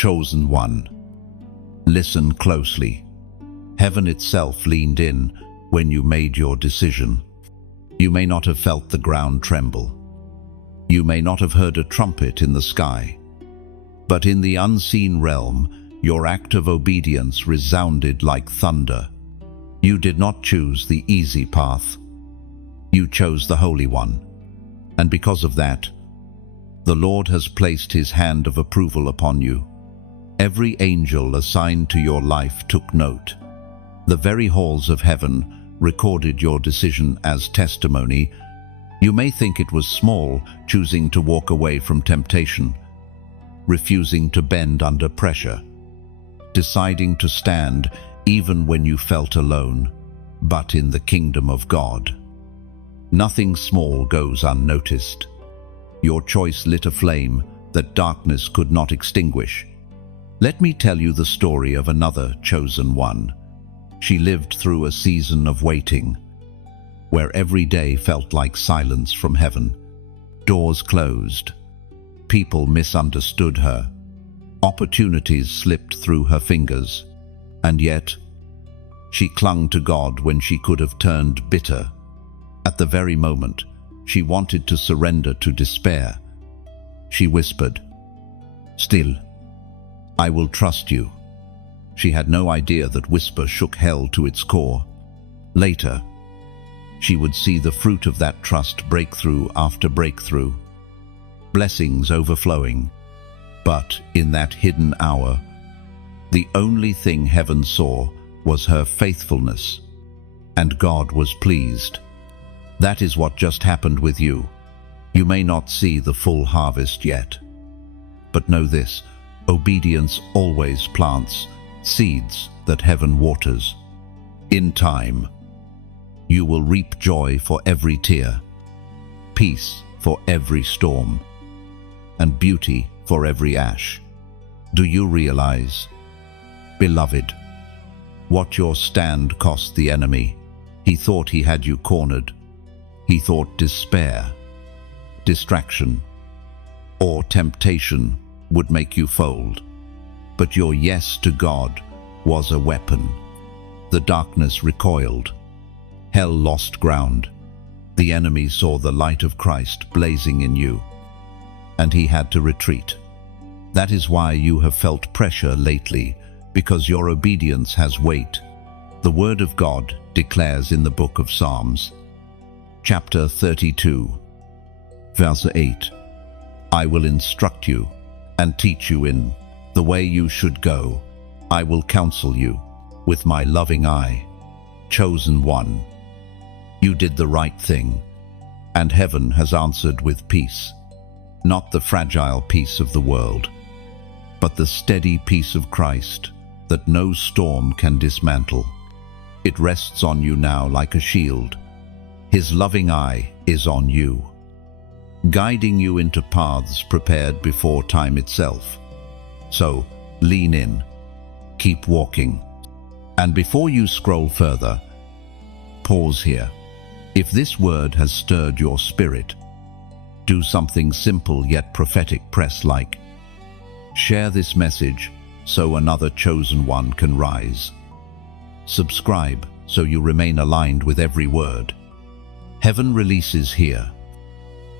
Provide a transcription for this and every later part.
Chosen one. Listen closely. Heaven itself leaned in when you made your decision. You may not have felt the ground tremble. You may not have heard a trumpet in the sky. But in the unseen realm, your act of obedience resounded like thunder. You did not choose the easy path. You chose the Holy One. And because of that, the Lord has placed his hand of approval upon you. Every angel assigned to your life took note. The very halls of heaven recorded your decision as testimony. You may think it was small, choosing to walk away from temptation, refusing to bend under pressure, deciding to stand even when you felt alone. But in the kingdom of God, nothing small goes unnoticed. Your choice lit a flame that darkness could not extinguish. Let me tell you the story of another chosen one. She lived through a season of waiting, where every day felt like silence from heaven. Doors closed. People misunderstood her. Opportunities slipped through her fingers. And yet, she clung to God when she could have turned bitter. At the very moment she wanted to surrender to despair, she whispered, "Still, I will trust you." She had no idea that whisper shook hell to its core. Later, she would see the fruit of that trust breakthrough after breakthrough, blessings overflowing. But in that hidden hour, the only thing heaven saw was her faithfulness, and God was pleased. That is what just happened with you. You may not see the full harvest yet, but know this: obedience always plants seeds that heaven waters. In time, you will reap joy for every tear, peace for every storm, and beauty for every ash. Do you realize, beloved, what your stand cost the enemy? He thought he had you cornered. He thought despair, distraction, or temptation would make you fold. But your yes to God was a weapon. The darkness recoiled. Hell lost ground. The enemy saw the light of Christ blazing in you, and he had to retreat. That is why you have felt pressure lately, because your obedience has weight. The Word of God declares in the book of Psalms, chapter 32, verse 8, "I will instruct you and teach you in the way you should go. I will counsel you with my loving eye." Chosen one, you did the right thing, and heaven has answered with peace. Not the fragile peace of the world, but the steady peace of Christ that no storm can dismantle. It rests on you now like a shield. His loving eye is on you, guiding you into paths prepared before time itself. So, lean in, keep walking. And before you scroll further, pause here. If this word has stirred your spirit, do something simple yet prophetic. Press like. Share this message so another chosen one can rise. Subscribe so you remain aligned with every word heaven releases here.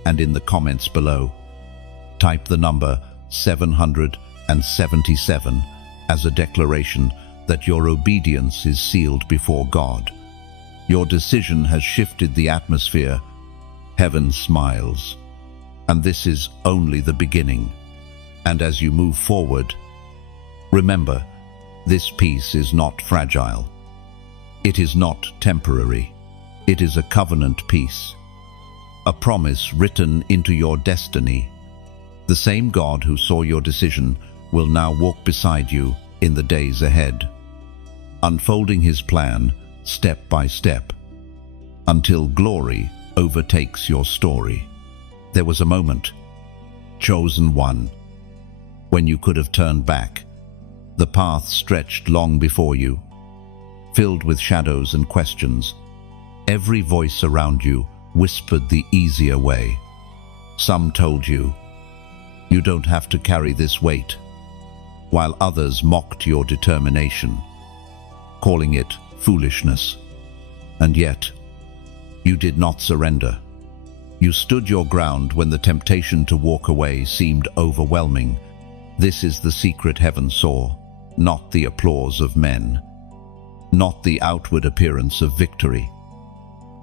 And in the comments below, type the number 777 as a declaration that your obedience is sealed before God. Your decision has shifted the atmosphere. Heaven smiles. And this is only the beginning. And as you move forward, remember, this peace is not fragile. It is not temporary. It is a covenant peace, a promise written into your destiny. The same God who saw your decision will now walk beside you in the days ahead, unfolding his plan step by step, until glory overtakes your story. There was a moment, chosen one, when you could have turned back. The path stretched long before you, filled with shadows and questions. Every voice around you whispered the easier way. Some told you, "You don't have to carry this weight." while others mocked your determination, calling it foolishness. And yet, you did not surrender. You stood your ground when the temptation to walk away seemed overwhelming. This is the secret heaven saw, not the applause of men, not the outward appearance of victory,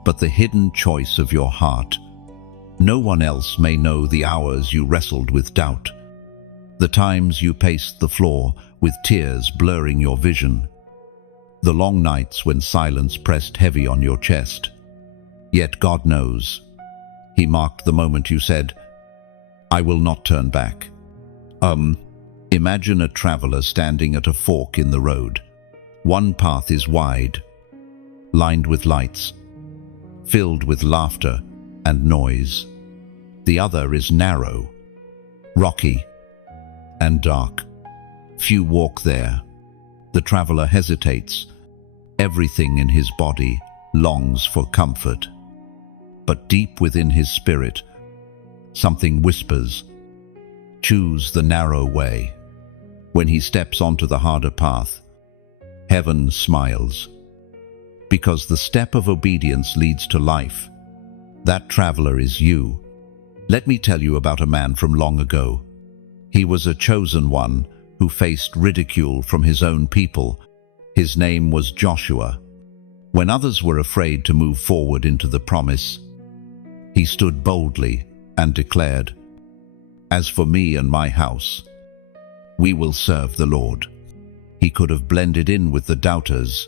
but the hidden choice of your heart. No one else may know the hours you wrestled with doubt, the times you paced the floor with tears blurring your vision, the long nights when silence pressed heavy on your chest. Yet God knows. He marked the moment you said, "I will not turn back." Imagine a traveler standing at a fork in the road. One path is wide, lined with lights, filled with laughter and noise. The other is narrow, rocky, and dark. Few walk there. The traveler hesitates. Everything in his body longs for comfort. But deep within his spirit, something whispers, "Choose the narrow way." When he steps onto the harder path, heaven smiles. Because the step of obedience leads to life. That traveler is you. Let me tell you about a man from long ago. He was a chosen one who faced ridicule from his own people. His name was Joshua. When others were afraid to move forward into the promise, he stood boldly and declared, "As for me and my house, we will serve the Lord." He could have blended in with the doubters,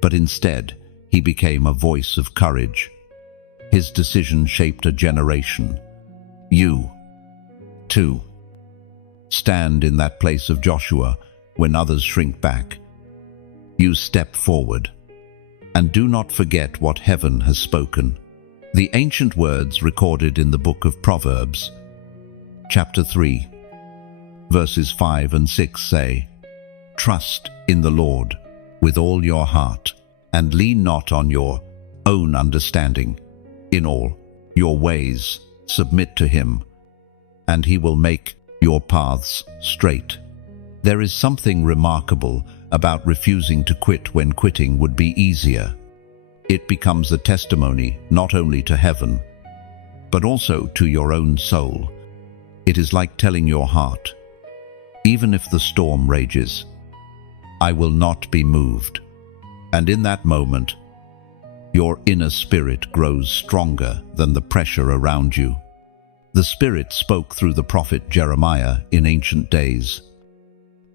but instead he became a voice of courage. His decision shaped a generation. You, too, stand in that place of Joshua when others shrink back. You step forward, and do not forget what heaven has spoken. The ancient words recorded in the book of Proverbs, chapter 3, verses 5 and 6 say, "Trust in the Lord with all your heart, and lean not on your own understanding. In all your ways submit to him, and he will make your paths straight." There is something remarkable about refusing to quit when quitting would be easier. It becomes a testimony not only to heaven, but also to your own soul. It is like telling your heart, "Even if the storm rages, I will not be moved." And in that moment, your inner spirit grows stronger than the pressure around you. The Spirit spoke through the prophet Jeremiah in ancient days,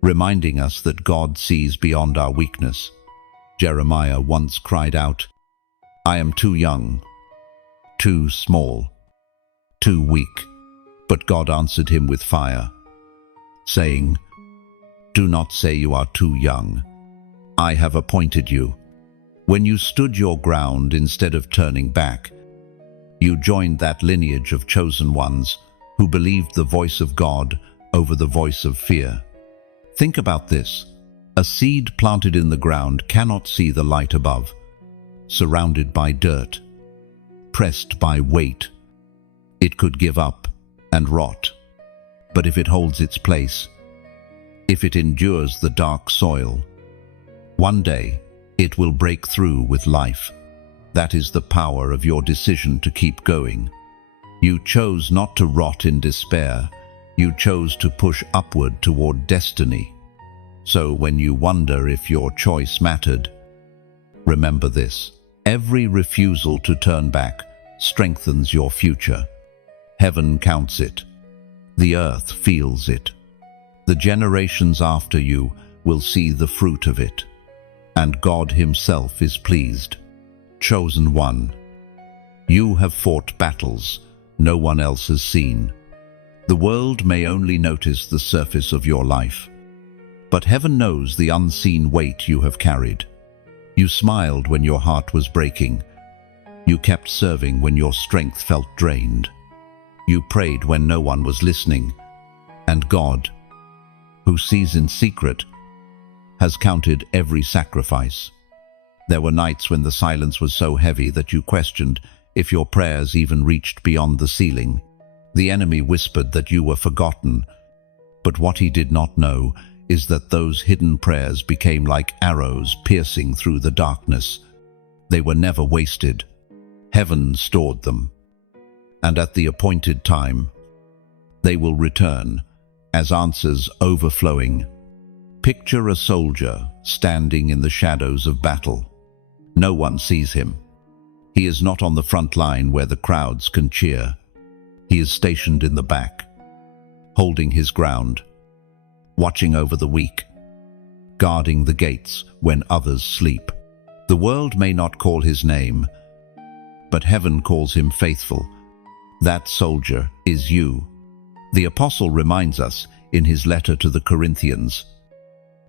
reminding us that God sees beyond our weakness. Jeremiah once cried out, "I am too young, too small, too weak." But God answered him with fire, saying, "Do not say you are too young. I have appointed you." When you stood your ground instead of turning back, you joined that lineage of chosen ones who believed the voice of God over the voice of fear. Think about this. A seed planted in the ground cannot see the light above, surrounded by dirt, pressed by weight. It could give up and rot. But if it holds its place, if it endures the dark soil, one day it will break through with life. That is the power of your decision to keep going. You chose not to rot in despair. You chose to push upward toward destiny. So when you wonder if your choice mattered, remember this. Every refusal to turn back strengthens your future. Heaven counts it. The earth feels it. The generations after you will see the fruit of it. And God himself is pleased. Chosen one, you have fought battles no one else has seen. The world may only notice the surface of your life, but heaven knows the unseen weight you have carried. You smiled when your heart was breaking. You kept serving when your strength felt drained. You prayed when no one was listening. And God, who sees in secret, has counted every sacrifice. There were nights when the silence was so heavy that you questioned if your prayers even reached beyond the ceiling. The enemy whispered that you were forgotten, But what he did not know is that those hidden prayers became like arrows piercing through the darkness. They were never wasted. Heaven stored them. And at the appointed time, they will return as answers overflowing. Picture a soldier standing in the shadows of battle. No one sees him. He is not on the front line where the crowds can cheer. He is stationed in the back, holding his ground, watching over the weak, guarding the gates when others sleep. The world may not call his name, but heaven calls him faithful. That soldier is you. The apostle reminds us in his letter to the Corinthians,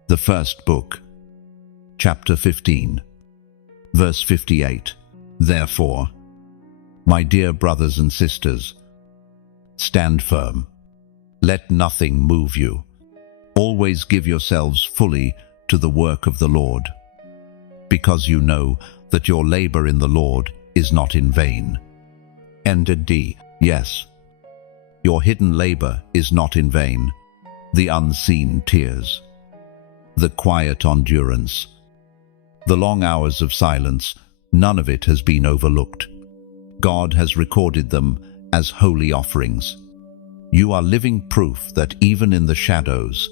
the first book, chapter 15, verse 58. Therefore, my dear brothers and sisters, stand firm. Let nothing move you. Always give yourselves fully to the work of the Lord, because you know that your labor in the Lord is not in vain. Ended D. Yes, your hidden labor is not in vain. The unseen tears, the quiet endurance, the long hours of silence, none of it has been overlooked. God has recorded them as holy offerings. You are living proof that even in the shadows,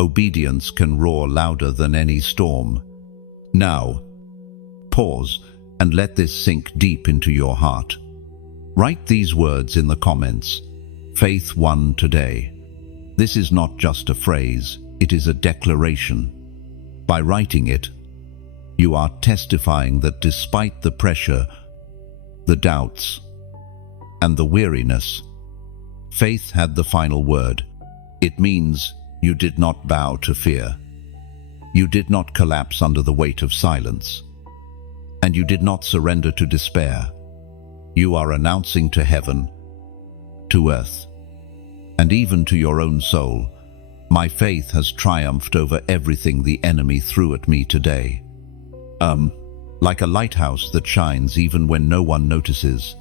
obedience can roar louder than any storm. Now, pause and let this sink deep into your heart. Write these words in the comments. Faith won today. This is not just a phrase, it is a declaration. By writing it, you are testifying that despite the pressure, the doubts, and the weariness, faith had the final word. It means you did not bow to fear. You did not collapse under the weight of silence. And you did not surrender to despair. You are announcing to heaven, to earth, and even to your own soul, my faith has triumphed over everything the enemy threw at me today. Like a lighthouse that shines even when no one notices.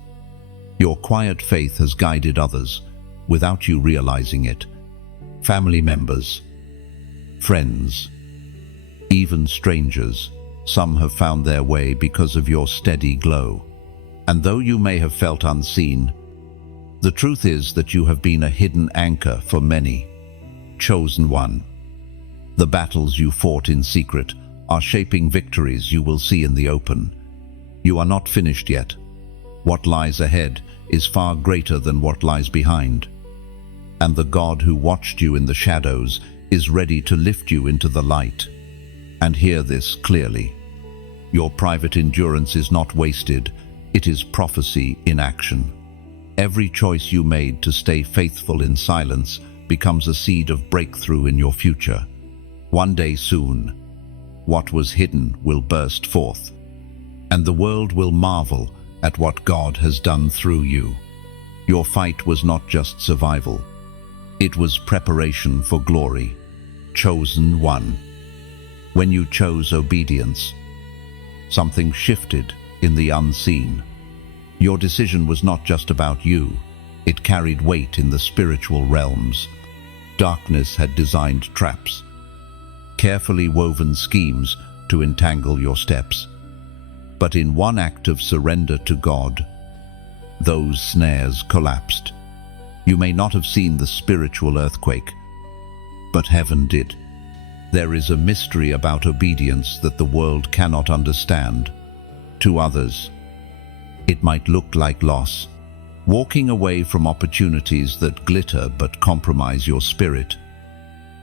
Your quiet faith has guided others without you realizing it. Family members, friends, even strangers, some have found their way because of your steady glow. And though you may have felt unseen, the truth is that you have been a hidden anchor for many. Chosen one. The battles you fought in secret are shaping victories you will see in the open. You are not finished yet. What lies ahead is far greater than what lies behind. And the God who watched you in the shadows is ready to lift you into the light. And hear this clearly. Your private endurance is not wasted. It is prophecy in action. Every choice you made to stay faithful in silence becomes a seed of breakthrough in your future. One day soon, what was hidden will burst forth, and the world will marvel at what God has done through you. Your fight was not just survival. It was preparation for glory. Chosen one. When you chose obedience, something shifted in the unseen. Your decision was not just about you. It carried weight in the spiritual realms. Darkness had designed traps, carefully woven schemes to entangle your steps. But in one act of surrender to God, those snares collapsed. You may not have seen the spiritual earthquake, but heaven did. There is a mystery about obedience that the world cannot understand. To others, it might look like loss, walking away from opportunities that glitter but compromise your spirit,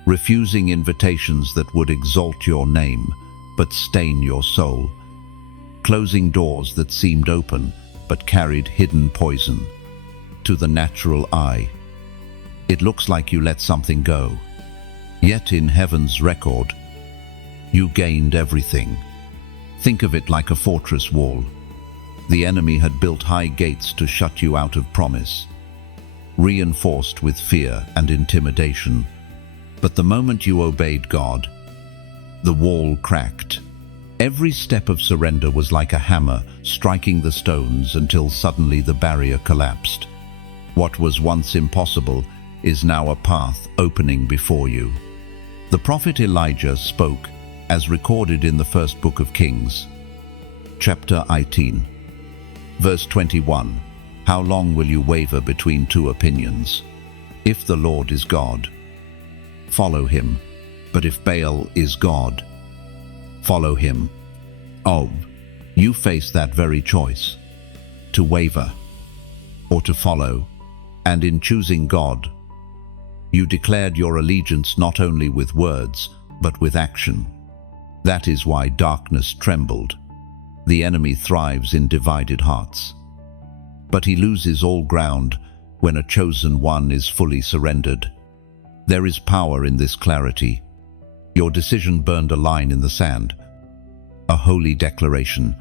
refusing invitations that would exalt your name but stain your soul, closing doors that seemed open but carried hidden poison. To the natural eye, it looks like you let something go. Yet in heaven's record, you gained everything. Think of it like a fortress wall. The enemy had built high gates to shut you out of promise, reinforced with fear and intimidation. But the moment you obeyed God, the wall cracked. Every step of surrender was like a hammer striking the stones until suddenly the barrier collapsed. What was once impossible is now a path opening before you. The prophet Elijah spoke, as recorded in the first book of Kings, chapter 18, verse 21. How long will you waver between two opinions? If the Lord is God, follow him. But if Baal is God, follow him. Oh, you face that very choice, to waver or to follow, and in choosing God, you declared your allegiance not only with words, but with action. That is why darkness trembled. The enemy thrives in divided hearts. But he loses all ground when a chosen one is fully surrendered. There is power in this clarity. Your decision burned a line in the sand, a holy declaration.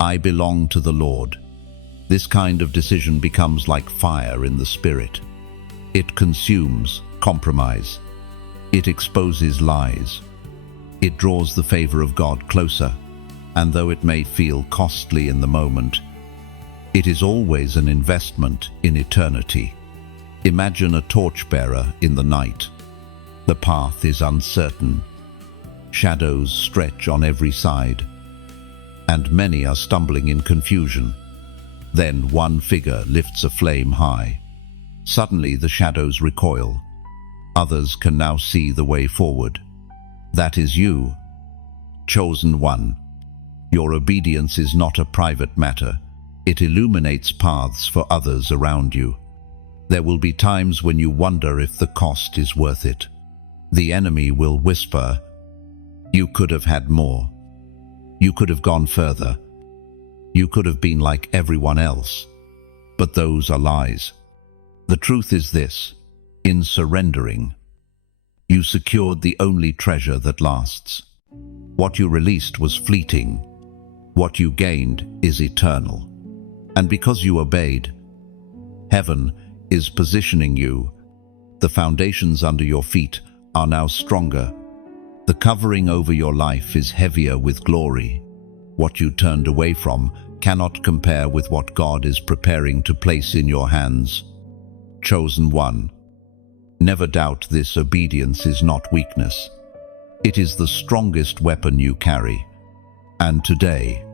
I belong to the Lord. This kind of decision becomes like fire in the spirit. It consumes compromise. It exposes lies. It draws the favor of God closer, and though it may feel costly in the moment, it is always an investment in eternity. Imagine a torchbearer in the night. The path is uncertain. Shadows stretch on every side, and many are stumbling in confusion. Then one figure lifts a flame high. Suddenly the shadows recoil. Others can now see the way forward. That is you, chosen one. Your obedience is not a private matter. It illuminates paths for others around you. There will be times when you wonder if the cost is worth it. The enemy will whisper, "You could have had more. You could have gone further. You could have been like everyone else." But those are lies. The truth is this: in surrendering, you secured the only treasure that lasts. What you released was fleeting. What you gained is eternal. And because you obeyed, heaven is positioning you. The foundations under your feet are now stronger. The covering over your life is heavier with glory. What you turned away from cannot compare with what God is preparing to place in your hands. Chosen one, never doubt this: obedience is not weakness. It is the strongest weapon you carry. And today,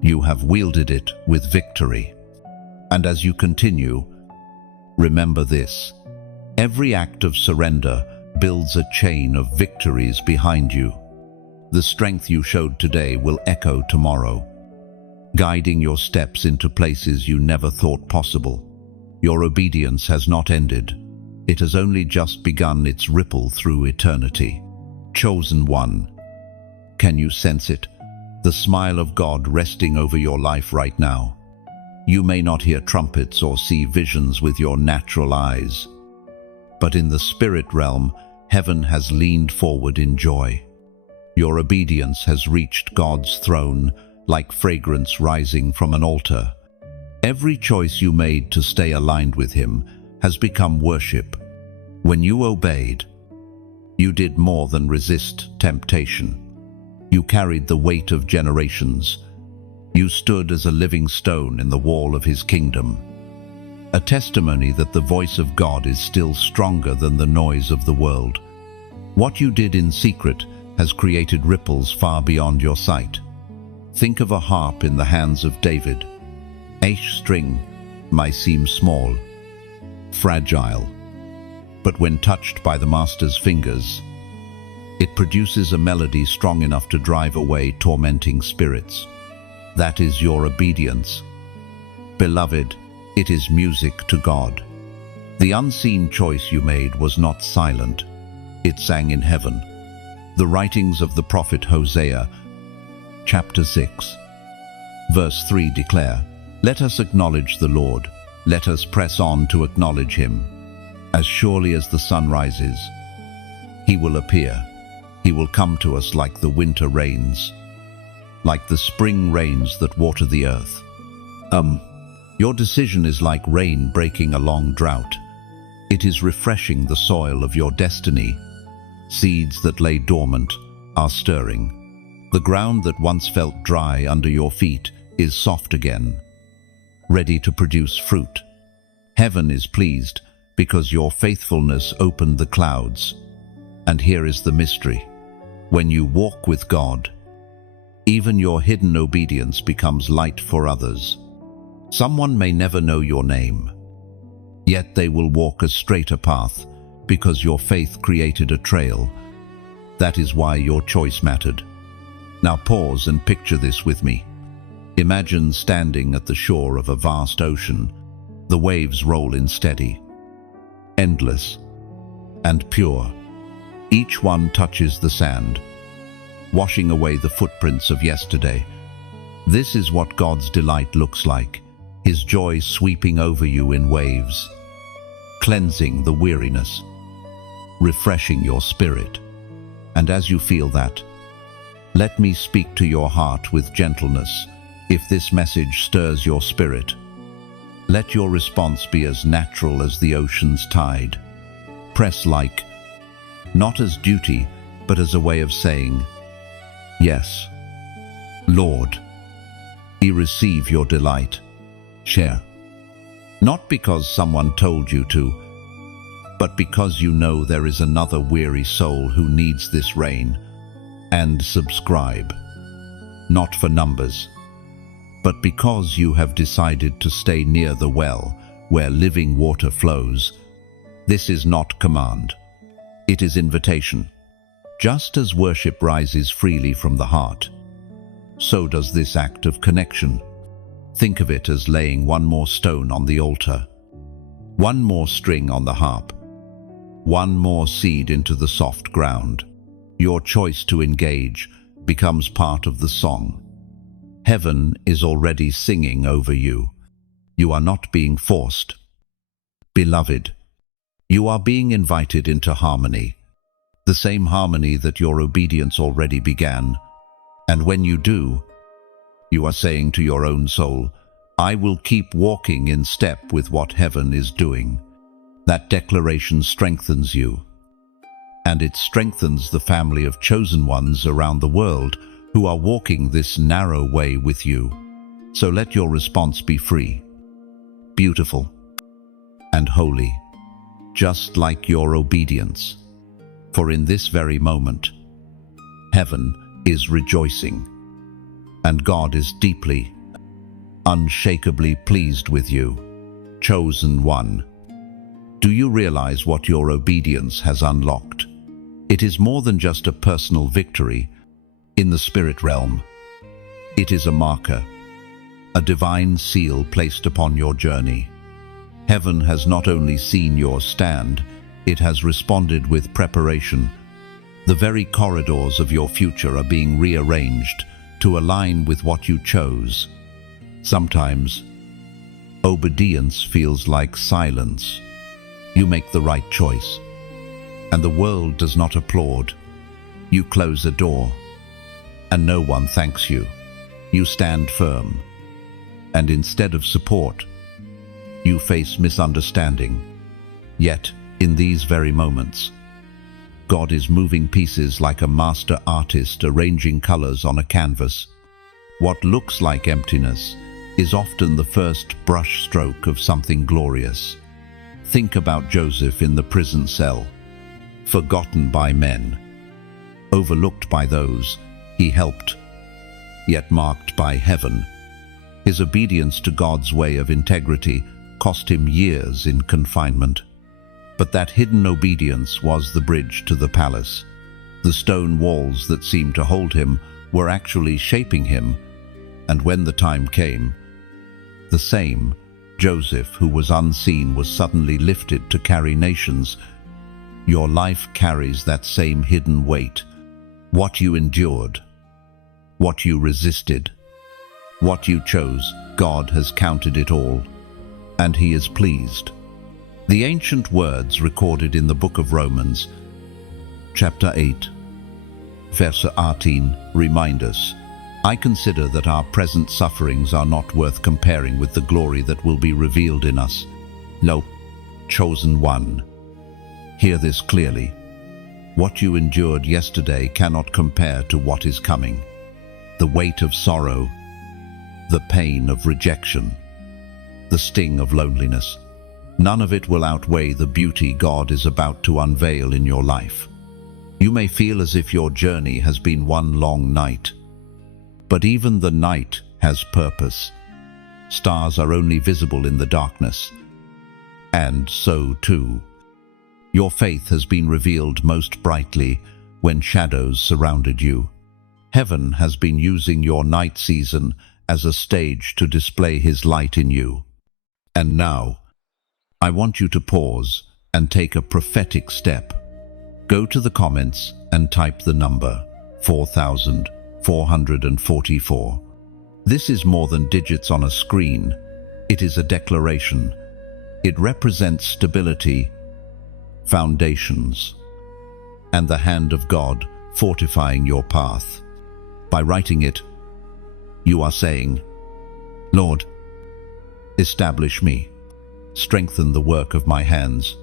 you have wielded it with victory. And as you continue, remember this: every act of surrender builds a chain of victories behind you. The strength you showed today will echo tomorrow, guiding your steps into places you never thought possible. Your obedience has not ended. It has only just begun its ripple through eternity. Chosen one, can you sense it? The smile of God resting over your life right now. You may not hear trumpets or see visions with your natural eyes, but in the spirit realm, heaven has leaned forward in joy. Your obedience has reached God's throne like fragrance rising from an altar. Every choice you made to stay aligned with Him has become worship. When you obeyed, you did more than resist temptation. You carried the weight of generations. You stood as a living stone in the wall of His kingdom, a testimony that the voice of God is still stronger than the noise of the world. What you did in secret has created ripples far beyond your sight. Think of a harp in the hands of David. Each string might seem small, fragile, but when touched by the master's fingers, it produces a melody strong enough to drive away tormenting spirits. That is your obedience. Beloved, it is music to God. The unseen choice you made was not silent. It sang in heaven. The writings of the prophet Hosea, chapter 6, verse 3 declare, "Let us acknowledge the Lord. Let us press on to acknowledge Him. As surely as the sun rises, He will appear. He will come to us like the winter rains, like the spring rains that water the earth." Your decision is like rain breaking a long drought. It is refreshing the soil of your destiny. Seeds that lay dormant are stirring. The ground that once felt dry under your feet is soft again, ready to produce fruit. Heaven is pleased because your faithfulness opened the clouds. And here is the mystery. When you walk with God, even your hidden obedience becomes light for others. Someone may never know your name, yet they will walk a straighter path because your faith created a trail. That is why your choice mattered. Now pause and picture this with me. Imagine standing at the shore of a vast ocean. The waves roll in steady, endless, and pure. Each one touches the sand, washing away the footprints of yesterday. This is what God's delight looks like, His joy sweeping over you in waves, cleansing the weariness, refreshing your spirit. And as you feel that, let me speak to your heart with gentleness. If this message stirs your spirit, let your response be as natural as the ocean's tide. Press like, not as duty, but as a way of saying, yes, Lord, I receive your delight. Share. Not because someone told you to, but because you know there is another weary soul who needs this rain. And subscribe. Not for numbers, but because you have decided to stay near the well where living water flows. This is not command. It is invitation. Just as worship rises freely from the heart, so does this act of connection. Think of it as laying one more stone on the altar, one more string on the harp, one more seed into the soft ground. Your choice to engage becomes part of the song. Heaven is already singing over you. You are not being forced. Beloved, you are being invited into harmony, the same harmony that your obedience already began. And when you do, you are saying to your own soul, I will keep walking in step with what heaven is doing. That declaration strengthens you, and it strengthens the family of chosen ones around the world who are walking this narrow way with you. So let your response be free, beautiful, and holy, just like your obedience. For in this very moment, heaven is rejoicing, and God is deeply, unshakably pleased with you, chosen one. Do you realize what your obedience has unlocked? It is more than just a personal victory in the spirit realm. It is a marker, a divine seal placed upon your journey. Heaven has not only seen your stand, it has responded with preparation. The very corridors of your future are being rearranged to align with what you chose. Sometimes, obedience feels like silence. You make the right choice, and the world does not applaud. You close a door, and no one thanks you. You stand firm, and instead of support, you face misunderstanding. Yet, in these very moments, God is moving pieces like a master artist arranging colors on a canvas. What looks like emptiness is often the first brush stroke of something glorious. Think about Joseph in the prison cell, forgotten by men, overlooked by those he helped, yet marked by heaven. His obedience to God's way of integrity cost him years in confinement. But that hidden obedience was the bridge to the palace. The stone walls that seemed to hold him were actually shaping him, and when the time came, the same Joseph who was unseen was suddenly lifted to carry nations. Your life carries that same hidden weight. What you endured, what you resisted, what you chose, God has counted it all, and He is pleased. The ancient words recorded in the book of Romans, chapter 8, verse 18, remind us, I consider that our present sufferings are not worth comparing with the glory that will be revealed in us. No, chosen one. Hear this clearly. What you endured yesterday cannot compare to what is coming. The weight of sorrow, the pain of rejection, the sting of loneliness, None of it will outweigh the beauty God is about to unveil in your life. You may feel as if your journey has been one long night, but even the night has purpose. Stars are only visible in the darkness, and so too, your faith has been revealed most brightly when shadows surrounded you. Heaven has been using your night season as a stage to display His light in you. And now, I want you to pause and take a prophetic step. Go to the comments and type the number 4,444. This is more than digits on a screen. It is a declaration. It represents stability, foundations, and the hand of God fortifying your path. By writing it, you are saying, Lord, establish me, strengthen the work of my hands,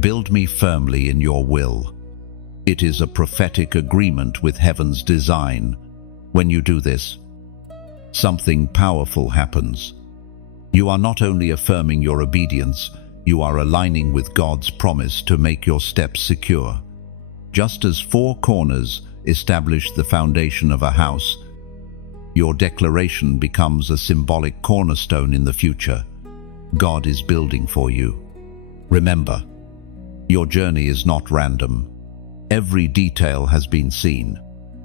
build me firmly in your will. It is a prophetic agreement with heaven's design. When you do this, something powerful happens. You are not only affirming your obedience, you are aligning with God's promise to make your steps secure. Just as four corners establish the foundation of a house, your declaration becomes a symbolic cornerstone in the future. God is building for you. Remember, your journey is not random. Every detail has been seen.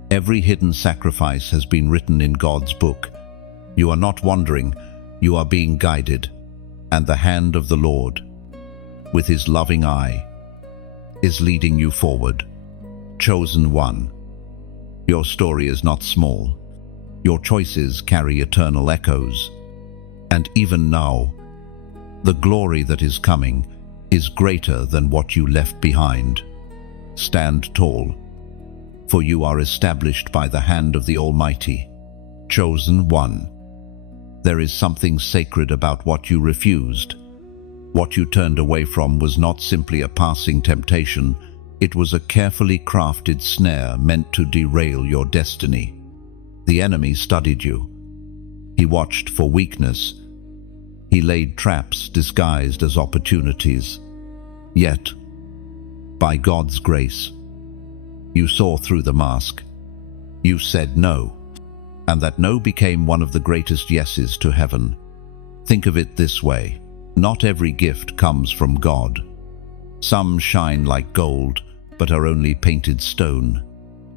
Every hidden sacrifice has been written in God's book. You are not wandering, you are being guided, and the hand of the Lord, with His loving eye, is leading you forward. Chosen one. Your story is not small. Your choices carry eternal echoes. And even now, the glory that is coming is greater than what you left behind. Stand tall, for you are established by the hand of the Almighty. Chosen one. There is something sacred about what you refused. What you turned away from was not simply a passing temptation. It was a carefully crafted snare meant to derail your destiny. The enemy studied you. He watched for weakness. He laid traps disguised as opportunities. Yet, by God's grace, you saw through the mask. You said no, and that no became one of the greatest yeses to heaven. Think of it this way. Not every gift comes from God. Some shine like gold, but are only painted stone.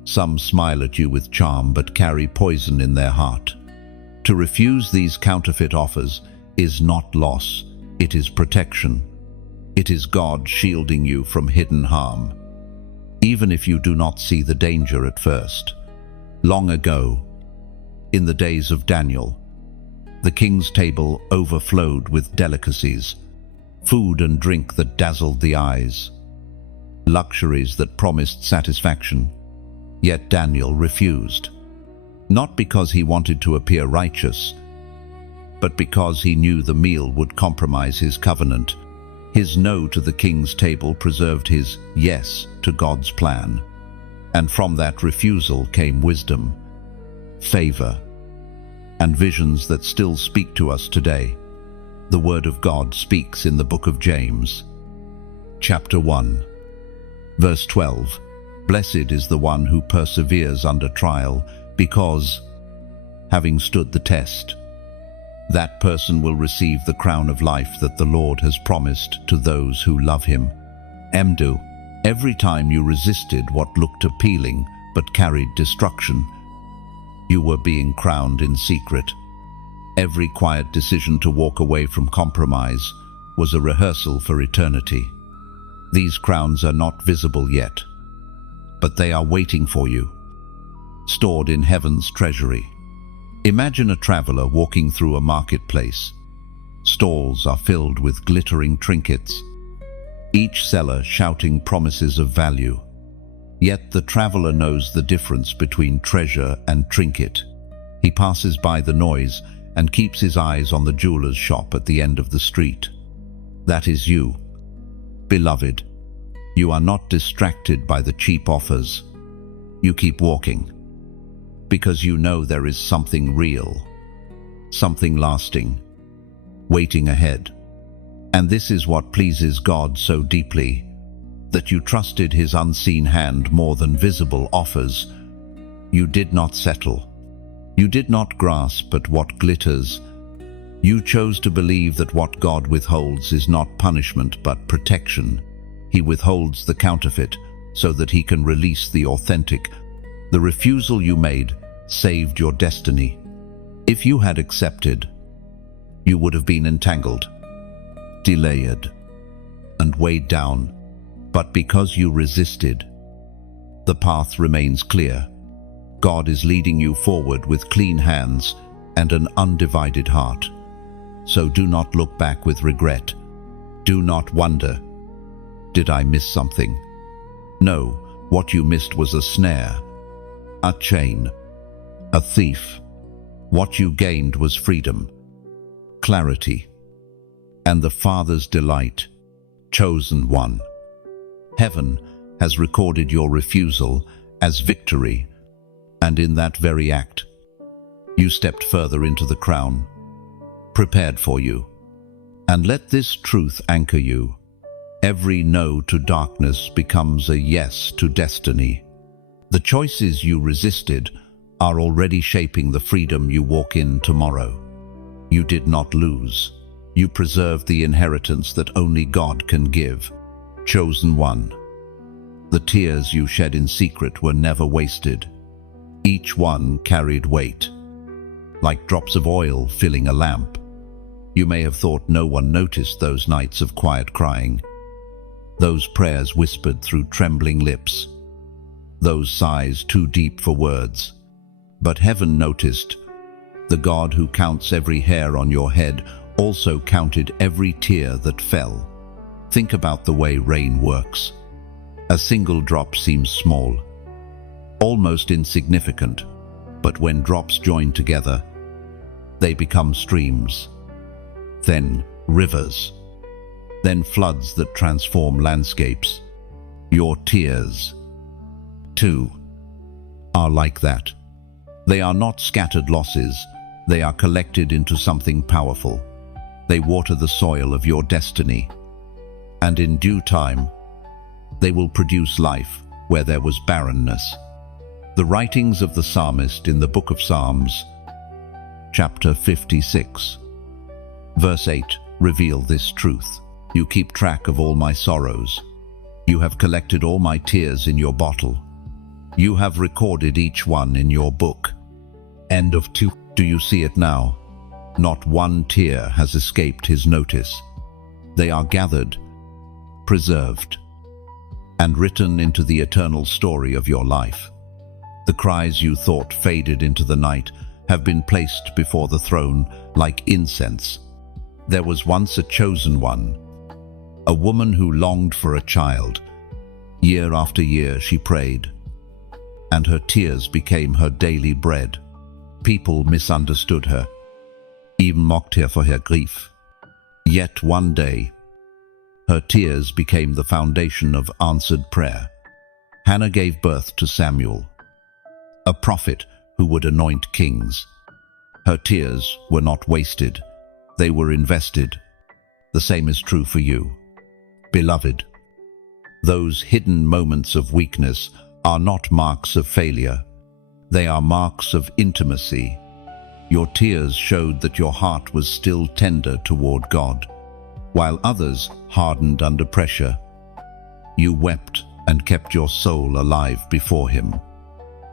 Some smile at you with charm, but carry poison in their heart. To refuse these counterfeit offers is not loss, it is protection. It is God shielding you from hidden harm, even if you do not see the danger at first. Long ago, in the days of Daniel, the king's table overflowed with delicacies, food and drink that dazzled the eyes, luxuries that promised satisfaction. Yet Daniel refused, not because he wanted to appear righteous, but because he knew the meal would compromise his covenant. His no to the king's table preserved his yes to God's plan. And from that refusal came wisdom, favor, and visions that still speak to us today. The Word of God speaks in the book of James, chapter 1, verse 12. Blessed is the one who perseveres under trial, because, having stood the test, that person will receive the crown of life that the Lord has promised to those who love Him. Mdu, every time you resisted what looked appealing but carried destruction, you were being crowned in secret. Every quiet decision to walk away from compromise was a rehearsal for eternity. These crowns are not visible yet, but they are waiting for you, stored in heaven's treasury. Imagine a traveler walking through a marketplace. Stalls are filled with glittering trinkets, each seller shouting promises of value. Yet the traveler knows the difference between treasure and trinket. He passes by the noise and keeps his eyes on the jeweler's shop at the end of the street. That is you, beloved. You are not distracted by the cheap offers. You keep walking, because you know there is something real, something lasting, waiting ahead. And this is what pleases God so deeply, that you trusted his unseen hand more than visible offers. You did not settle. You did not grasp at what glitters. You chose to believe that what God withholds is not punishment but protection. He withholds the counterfeit so that he can release the authentic. The refusal you made saved your destiny. If you had accepted, you would have been entangled, delayed, and weighed down. But because you resisted, the path remains clear. God is leading you forward with clean hands and an undivided heart. So do not look back with regret. Do not wonder, did I miss something? No, what you missed was a snare, a chain, a thief. What you gained was freedom, clarity, and the Father's delight. Chosen one. Heaven has recorded your refusal as victory, and in that very act, you stepped further into the crown, prepared for you. And let this truth anchor you. Every no to darkness becomes a yes to destiny. The choices you resisted are already shaping the freedom you walk in tomorrow. You did not lose. You preserved the inheritance that only God can give. Chosen one. The tears you shed in secret were never wasted. Each one carried weight, like drops of oil filling a lamp. You may have thought no one noticed those nights of quiet crying, those prayers whispered through trembling lips, those sighs too deep for words. But heaven noticed. The God who counts every hair on your head also counted every tear that fell. Think about the way rain works. A single drop seems small, almost insignificant, but when drops join together, they become streams, then rivers, then floods that transform landscapes. Your tears, too, are like that. They are not scattered losses, they are collected into something powerful. They water the soil of your destiny, and in due time, they will produce life where there was barrenness. The writings of the psalmist in the book of Psalms, chapter 56, verse 8, reveal this truth. You keep track of all my sorrows. You have collected all my tears in your bottle. You have recorded each one in your book. End of 2. Do you see it now? Not one tear has escaped his notice. They are gathered, preserved, and written into the eternal story of your life. The cries you thought faded into the night have been placed before the throne like incense. There was once a chosen one, a woman who longed for a child. Year after year she prayed, and her tears became her daily bread. People misunderstood her, even mocked her for her grief. Yet one day, her tears became the foundation of answered prayer. Hannah gave birth to Samuel, a prophet who would anoint kings. Her tears were not wasted, they were invested. The same is true for you. Beloved, those hidden moments of weakness are not marks of failure. They are marks of intimacy. Your tears showed that your heart was still tender toward God, while others hardened under pressure. You wept and kept your soul alive before Him.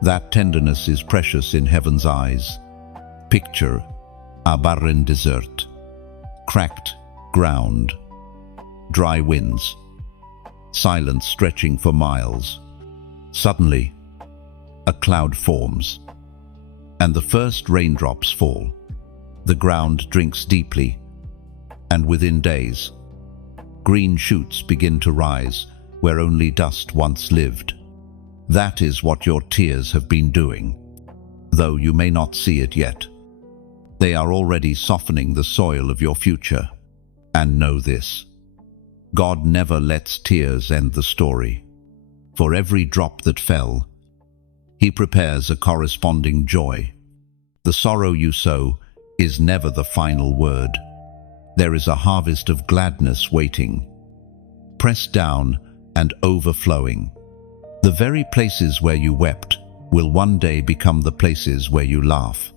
That tenderness is precious in heaven's eyes. Picture a barren desert, cracked ground, dry winds, silence stretching for miles. Suddenly, a cloud forms, and the first raindrops fall. The ground drinks deeply, and within days, green shoots begin to rise where only dust once lived. That is what your tears have been doing, though you may not see it yet. They are already softening the soil of your future. And know this: God never lets tears end the story. For every drop that fell, He prepares a corresponding joy. The sorrow you sow is never the final word. There is a harvest of gladness waiting, pressed down and overflowing. The very places where you wept will one day become the places where you laugh.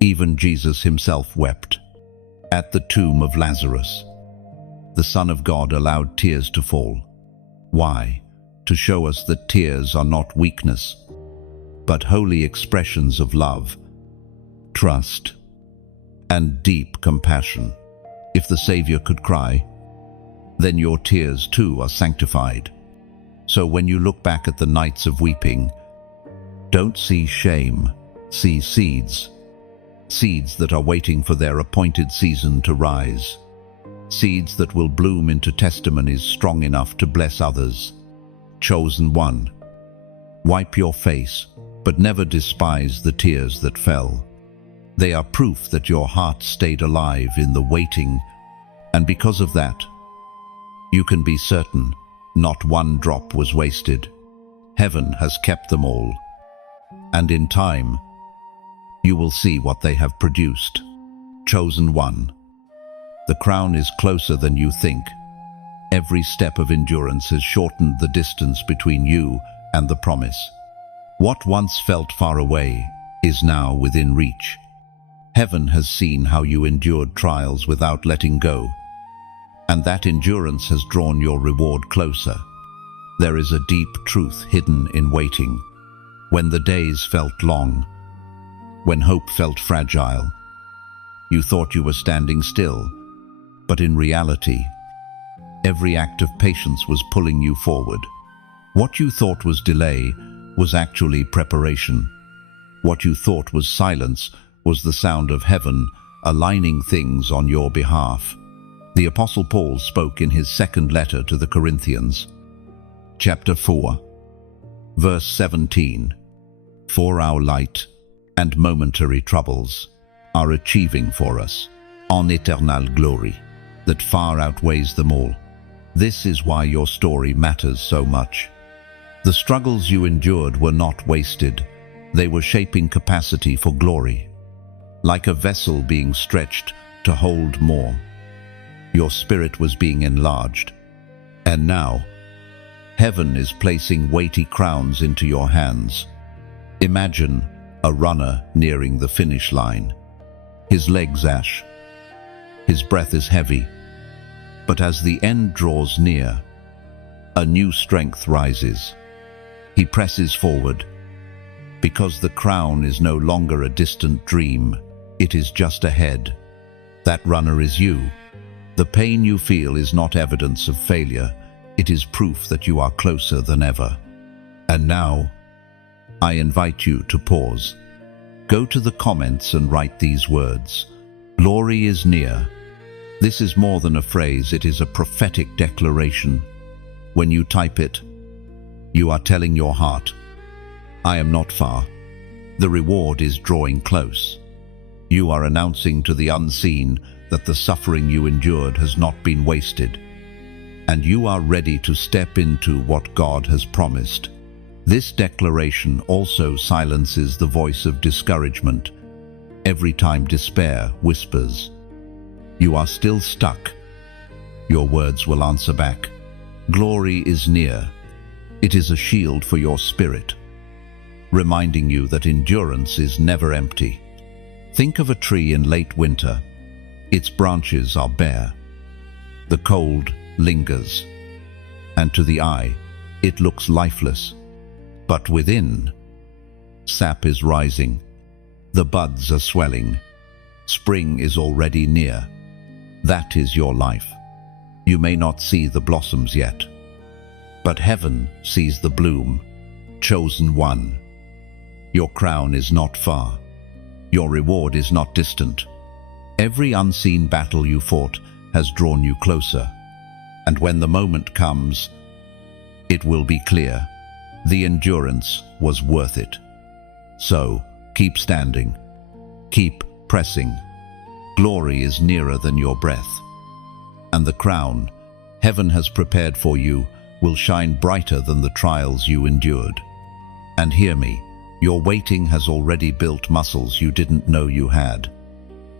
Even Jesus himself wept at the tomb of Lazarus. The Son of God allowed tears to fall. Why? To show us that tears are not weakness, but holy expressions of love, trust, and deep compassion. If the Savior could cry, then your tears too are sanctified. So when you look back at the nights of weeping, don't see shame, see seeds. Seeds that are waiting for their appointed season to rise. Seeds that will bloom into testimonies strong enough to bless others. Chosen one, wipe your face, but never despise the tears that fell. They are proof that your heart stayed alive in the waiting, and because of that, you can be certain not one drop was wasted. Heaven has kept them all, and in time, you will see what they have produced. Chosen one, the crown is closer than you think. Every step of endurance has shortened the distance between you and the promise. What once felt far away is now within reach. Heaven has seen how you endured trials without letting go, and that endurance has drawn your reward closer. There is a deep truth hidden in waiting. When the days felt long, when hope felt fragile, you thought you were standing still, but in reality, every act of patience was pulling you forward. What you thought was delay was actually preparation. What you thought was silence was the sound of heaven aligning things on your behalf. The Apostle Paul spoke in his second letter to the Corinthians, chapter 4, verse 17, "For our light and momentary troubles are achieving for us an eternal glory that far outweighs them all." This is why your story matters so much. The struggles you endured were not wasted. They were shaping capacity for glory. Like a vessel being stretched to hold more, your spirit was being enlarged. And now, heaven is placing weighty crowns into your hands. Imagine a runner nearing the finish line. His legs ash. His breath is heavy. But as the end draws near, a new strength rises. He presses forward, because the crown is no longer a distant dream. It is just ahead. That runner is you. The pain you feel is not evidence of failure. It is proof that you are closer than ever. And now, I invite you to pause. Go to the comments and write these words. Glory is near. This is more than a phrase, it is a prophetic declaration. When you type it, you are telling your heart, I am not far. The reward is drawing close. You are announcing to the unseen that the suffering you endured has not been wasted, and you are ready to step into what God has promised. This declaration also silences the voice of discouragement. Every time despair whispers, you are still stuck, your words will answer back. Glory is near. It is a shield for your spirit, reminding you that endurance is never empty. Think of a tree in late winter. Its branches are bare. The cold lingers, and to the eye, it looks lifeless. But within, sap is rising. The buds are swelling. Spring is already near. That is your life. You may not see the blossoms yet, but heaven sees the bloom. Chosen one. Your crown is not far. Your reward is not distant. Every unseen battle you fought has drawn you closer. And when the moment comes, it will be clear. The endurance was worth it. So, keep standing. Keep pressing. Glory is nearer than your breath. And the crown heaven has prepared for you will shine brighter than the trials you endured. And hear me, your waiting has already built muscles you didn't know you had.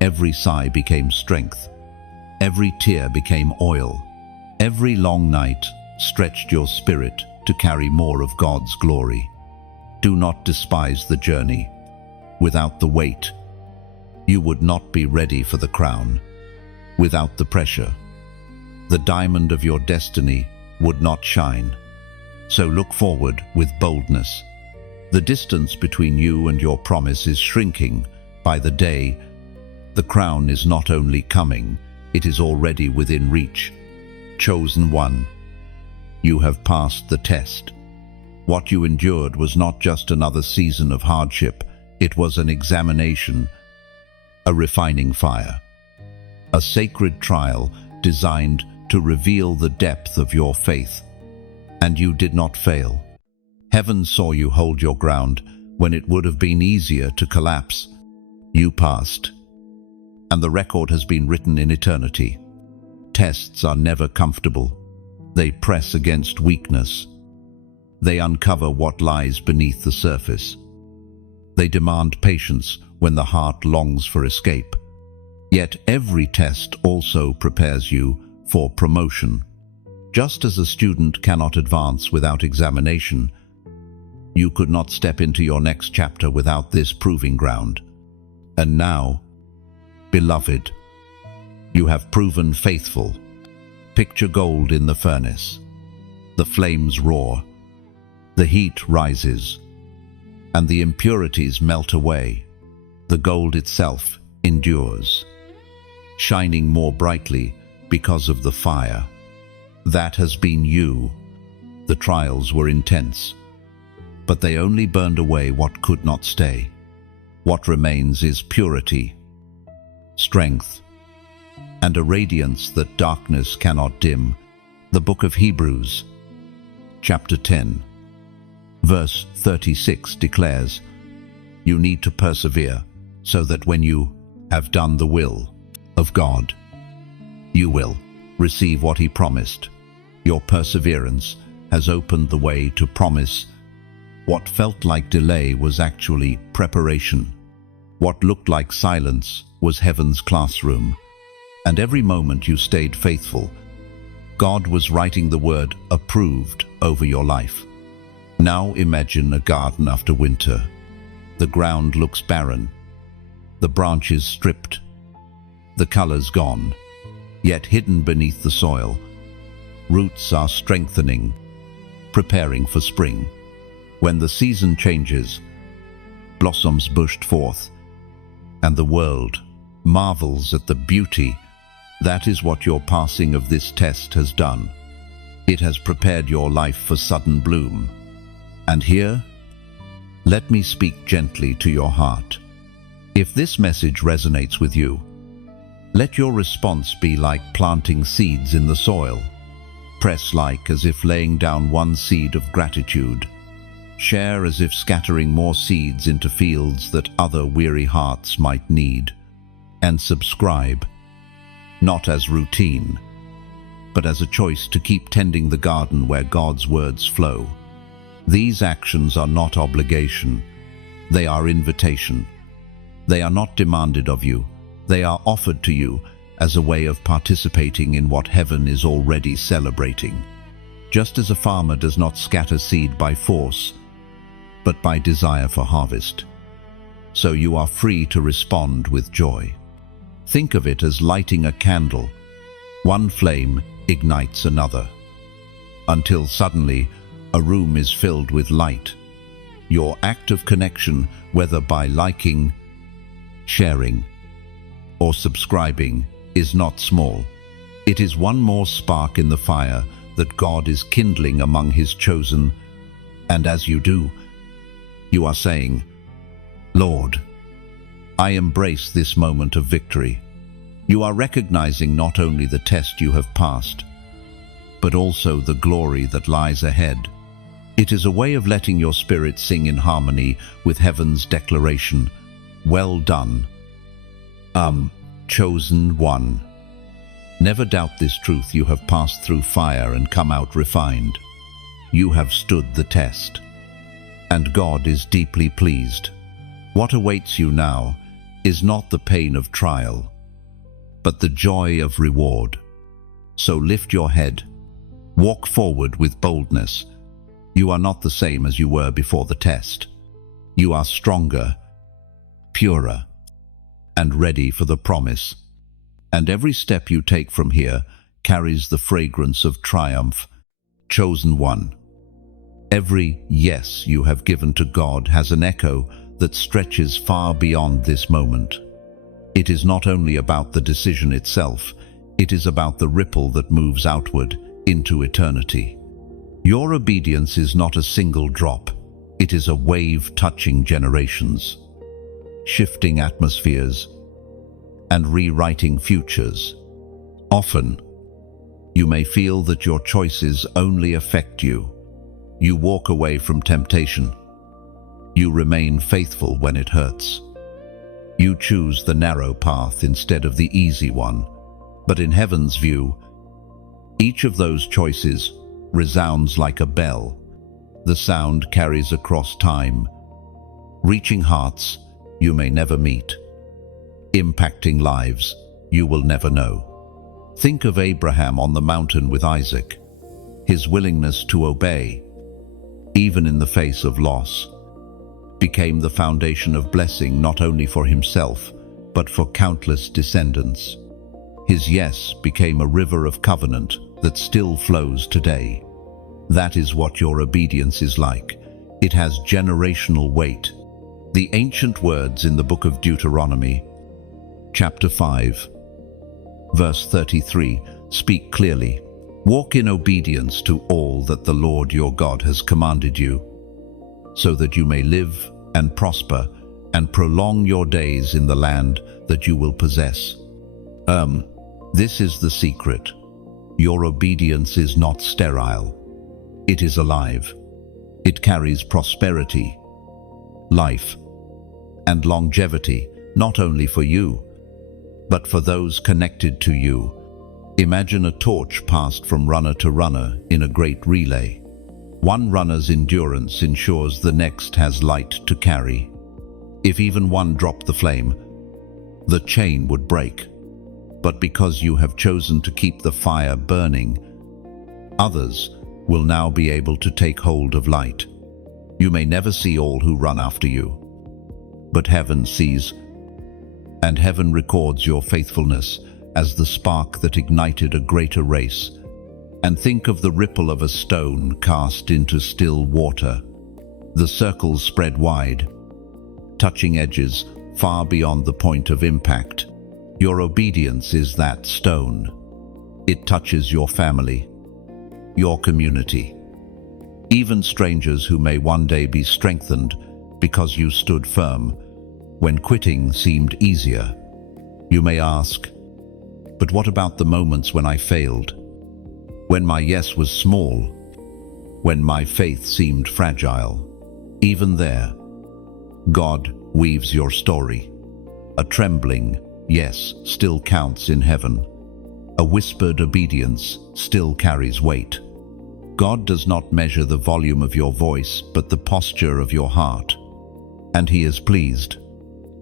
Every sigh became strength. Every tear became oil. Every long night stretched your spirit to carry more of God's glory. Do not despise the journey. Without the weight, you would not be ready for the crown. Without the pressure, the diamond of your destiny would not shine. So look forward with boldness. The distance between you and your promise is shrinking by the day. The crown is not only coming, it is already within reach. Chosen one, you have passed the test. What you endured was not just another season of hardship, it was an examination, a refining fire, a sacred trial designed to reveal the depth of your faith. And you did not fail. Heaven saw you hold your ground when it would have been easier to collapse. You passed, and the record has been written in eternity. Tests are never comfortable. They press against weakness. They uncover what lies beneath the surface. They demand patience when the heart longs for escape. Yet every test also prepares you for promotion. Just as a student cannot advance without examination, you could not step into your next chapter without this proving ground. And now, beloved, you have proven faithful. Picture gold in the furnace. The flames roar, the heat rises, and the impurities melt away. The gold itself endures, shining more brightly because of the fire. That has been you. The trials were intense, but they only burned away what could not stay. What remains is purity, strength, and a radiance that darkness cannot dim. The book of Hebrews, chapter 10, verse 36 declares, you need to persevere so that when you have done the will of God, you will receive what He promised. Your perseverance has opened the way to promise. What felt like delay was actually preparation. What looked like silence was heaven's classroom. And every moment you stayed faithful, God was writing the word approved over your life. Now imagine a garden after winter. The ground looks barren, the branches stripped, the colors gone. Yet hidden beneath the soil, roots are strengthening, preparing for spring. When the season changes, blossoms burst forth, and the world marvels at the beauty. That is what your passing of this test has done. It has prepared your life for sudden bloom. And here, let me speak gently to your heart. If this message resonates with you, let your response be like planting seeds in the soil. Press like as if laying down one seed of gratitude. Share as if scattering more seeds into fields that other weary hearts might need. And subscribe, not as routine, but as a choice to keep tending the garden where God's words flow. These actions are not obligation, they are invitation. They are not demanded of you. They are offered to you as a way of participating in what heaven is already celebrating. Just as a farmer does not scatter seed by force, but by desire for harvest, so you are free to respond with joy. Think of it as lighting a candle. One flame ignites another, until suddenly a room is filled with light. Your act of connection, whether by liking, sharing, or subscribing, is not small. It is one more spark in the fire that God is kindling among His chosen, and as you do, you are saying, Lord, I embrace this moment of victory. You are recognizing not only the test you have passed, but also the glory that lies ahead. It is a way of letting your spirit sing in harmony with heaven's declaration, well done, chosen one. Never doubt this truth. You have passed through fire and come out refined. You have stood the test, and God is deeply pleased. What awaits you now is not the pain of trial, but the joy of reward. So lift your head. Walk forward with boldness. You are not the same as you were before the test. You are stronger, purer, and ready for the promise. And every step you take from here carries the fragrance of triumph. Chosen one. Every yes you have given to God has an echo that stretches far beyond this moment. It is not only about the decision itself, it is about the ripple that moves outward into eternity. Your obedience is not a single drop, it is a wave touching generations, shifting atmospheres, and rewriting futures. Often, you may feel that your choices only affect you. You walk away from temptation. You remain faithful when it hurts. You choose the narrow path instead of the easy one. But in heaven's view, each of those choices resounds like a bell. The sound carries across time, reaching hearts you may never meet, impacting lives you will never know. Think of Abraham on the mountain with Isaac. His willingness to obey, even in the face of loss, became the foundation of blessing not only for himself, but for countless descendants. His yes became a river of covenant that still flows today. That is what your obedience is like. It has generational weight. The ancient words in the book of Deuteronomy, chapter 5, verse 33, speak clearly. Walk in obedience to all that the Lord your God has commanded you, so that you may live and prosper and prolong your days in the land that you will possess. This is the secret. Your obedience is not sterile. It is alive. It carries prosperity, life, and longevity, not only for you, but for those connected to you. Imagine a torch passed from runner to runner in a great relay. One runner's endurance ensures the next has light to carry. If even one dropped the flame, the chain would break. But because you have chosen to keep the fire burning, others will now be able to take hold of light. You may never see all who run after you, but heaven sees, and heaven records your faithfulness as the spark that ignited a greater race. And think of the ripple of a stone cast into still water. The circles spread wide, touching edges far beyond the point of impact. Your obedience is that stone. It touches your family, your community, even strangers who may one day be strengthened because you stood firm when quitting seemed easier. You may ask, but what about the moments when I failed? When my yes was small, when my faith seemed fragile? Even there, God weaves your story. A trembling yes still counts in heaven. A whispered obedience still carries weight. God does not measure the volume of your voice, but the posture of your heart. And He is pleased.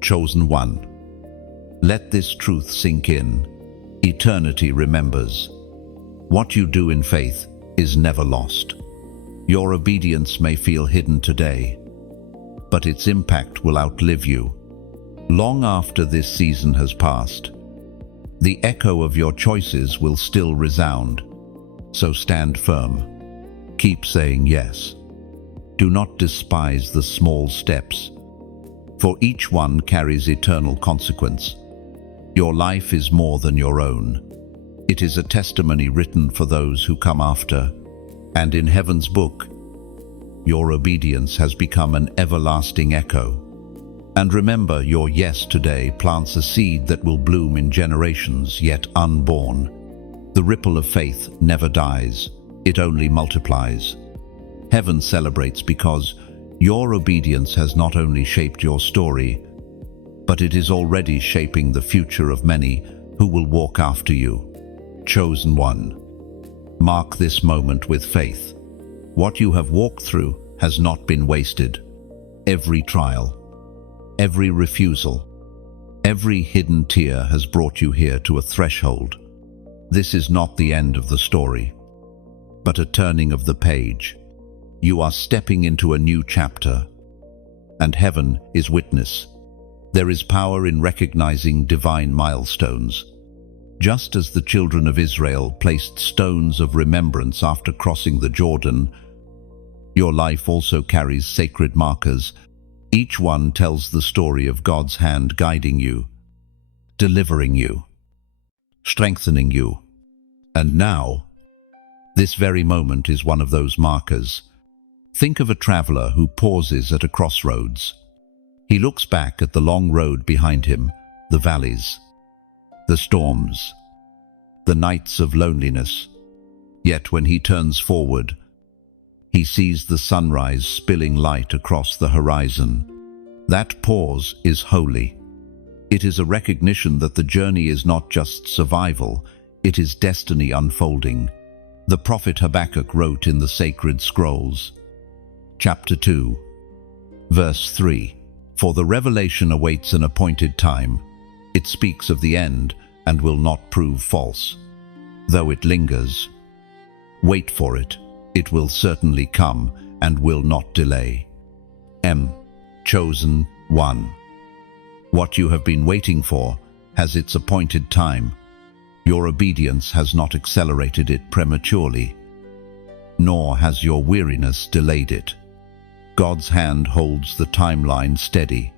Chosen one. Let this truth sink in. Eternity remembers. What you do in faith is never lost. Your obedience may feel hidden today, but its impact will outlive you. Long after this season has passed, the echo of your choices will still resound. So stand firm. Keep saying yes. Do not despise the small steps, for each one carries eternal consequence. Your life is more than your own. It is a testimony written for those who come after, and in heaven's book, your obedience has become an everlasting echo. And remember, your yes today plants a seed that will bloom in generations yet unborn. The ripple of faith never dies, it only multiplies. Heaven celebrates because your obedience has not only shaped your story, but it is already shaping the future of many who will walk after you. Chosen one. Mark this moment with faith. What you have walked through has not been wasted. Every trial, every refusal, Every hidden tear has brought you here to a threshold. This is not the end of the story, but a turning of the page. You are stepping into a new chapter, and heaven is witness. There is power in recognizing divine milestones. Just as the children of Israel placed stones of remembrance after crossing the Jordan, your life also carries sacred markers. Each one tells the story of God's hand guiding you, delivering you, strengthening you. And now, this very moment is one of those markers. Think of a traveler who pauses at a crossroads. He looks back at the long road behind him, the valleys, the storms, the nights of loneliness. Yet when he turns forward, he sees the sunrise spilling light across the horizon. That pause is holy. It is a recognition that the journey is not just survival, it is destiny unfolding. The prophet Habakkuk wrote in the sacred scrolls, chapter 2, verse 3, "For the revelation awaits an appointed time. It speaks of the end and will not prove false. Though it lingers, wait for it. It will certainly come and will not delay." Chosen one. What you have been waiting for has its appointed time. Your obedience has not accelerated it prematurely, nor has your weariness delayed it. God's hand holds the timeline steady,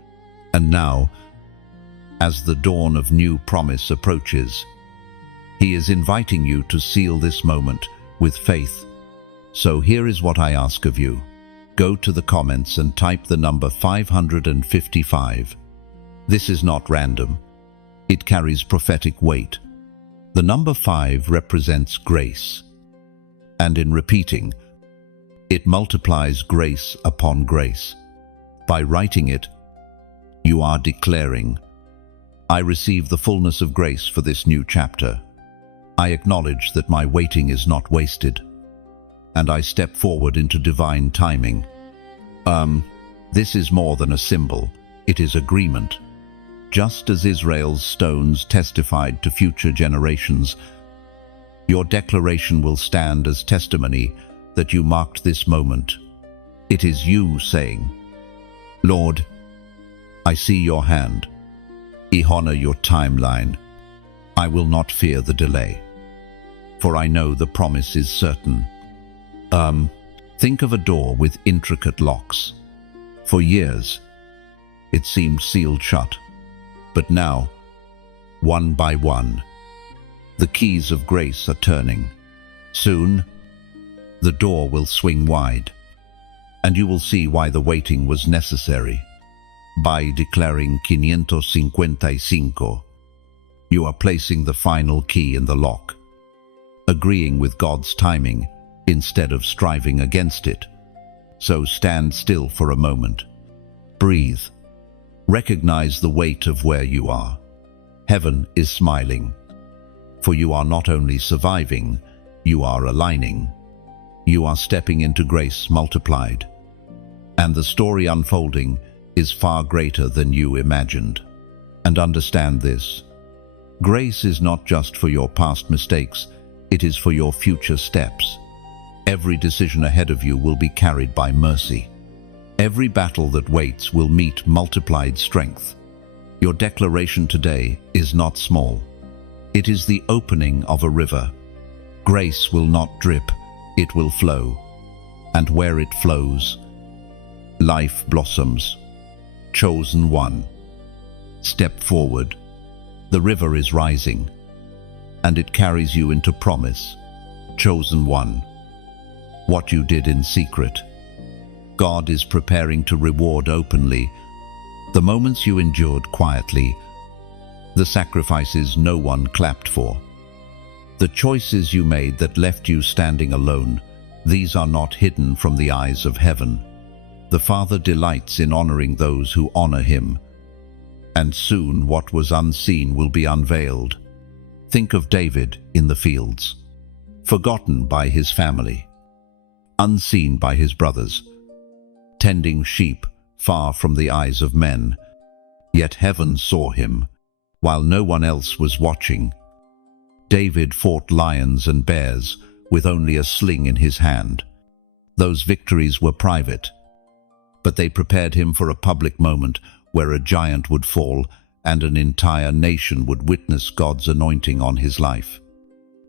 and now, as the dawn of new promise approaches, He is inviting you to seal this moment with faith. So here is what I ask of you. Go to the comments and type the number 555. This is not random. It carries prophetic weight. The number 5 represents grace. And in repeating, it multiplies grace upon grace. By writing it, you are declaring, "I receive the fullness of grace for this new chapter. I acknowledge that my waiting is not wasted, and I step forward into divine timing." This is more than a symbol. It is agreement. Just as Israel's stones testified to future generations, your declaration will stand as testimony that you marked this moment. It is you saying, "Lord, I see your hand. I honor your timeline. I will not fear the delay, for I know the promise is certain." Think of a door with intricate locks. For years, it seemed sealed shut. But now, one by one, the keys of grace are turning. Soon, the door will swing wide, and you will see why the waiting was necessary. By declaring 555, you are placing the final key in the lock, agreeing with God's timing instead of striving against it. So stand still for a moment. Breathe. Recognize the weight of where you are. Heaven is smiling, for you are not only surviving, you are aligning. You are stepping into grace multiplied, and the story unfolding is far greater than you imagined. And understand this: grace is not just for your past mistakes, it is for your future steps. Every decision ahead of you will be carried by mercy. Every battle that waits will meet multiplied strength. Your declaration today is not small. It is the opening of a river. Grace will not drip, it will flow. And where it flows, life blossoms. Chosen one. Step forward. The river is rising, and it carries you into promise. Chosen one. What you did in secret, God is preparing to reward openly. The moments you endured quietly, the sacrifices no one clapped for, the choices you made that left you standing alone, these are not hidden from the eyes of heaven. The Father delights in honoring those who honor Him, and soon what was unseen will be unveiled. Think of David in the fields, forgotten by his family, unseen by his brothers, tending sheep far from the eyes of men. Yet heaven saw him while no one else was watching. David fought lions and bears with only a sling in his hand. Those victories were private, but they prepared him for a public moment where a giant would fall and an entire nation would witness God's anointing on his life.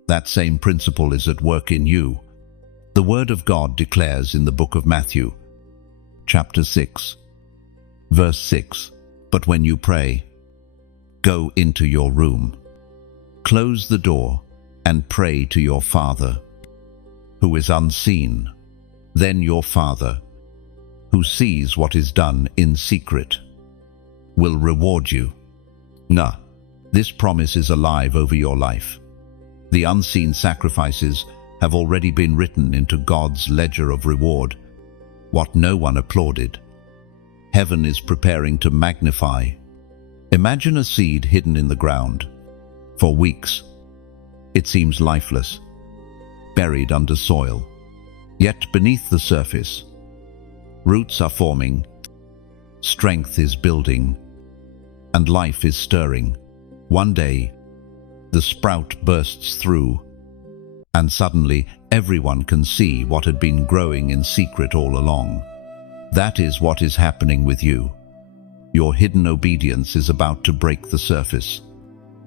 That same principle is at work in you. The Word of God declares in the book of Matthew, chapter 6, verse 6, "But when you pray, go into your room, close the door, and pray to your Father, who is unseen. Then your Father, who sees what is done in secret, will reward you." Nah, this promise is alive over your life. The unseen sacrifices have already been written into God's ledger of reward, what no one applauded. Heaven is preparing to magnify. Imagine a seed hidden in the ground. For weeks, it seems lifeless, buried under soil. Yet beneath the surface, roots are forming, strength is building, and life is stirring. One day, the sprout bursts through, and suddenly everyone can see what had been growing in secret all along. That is what is happening with you. Your hidden obedience is about to break the surface,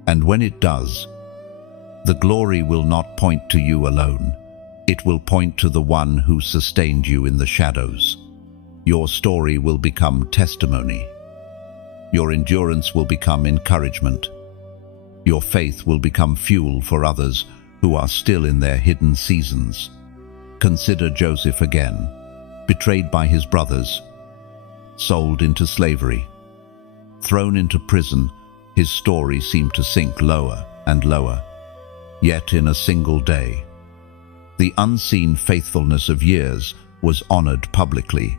and when it does, the glory will not point to you alone. It will point to the one who sustained you in the shadows. Your story will become testimony. Your endurance will become encouragement. Your faith will become fuel for others who are still in their hidden seasons. Consider Joseph again, betrayed by his brothers, sold into slavery, thrown into prison. His story seemed to sink lower and lower. Yet in a single day, the unseen faithfulness of years was honored publicly,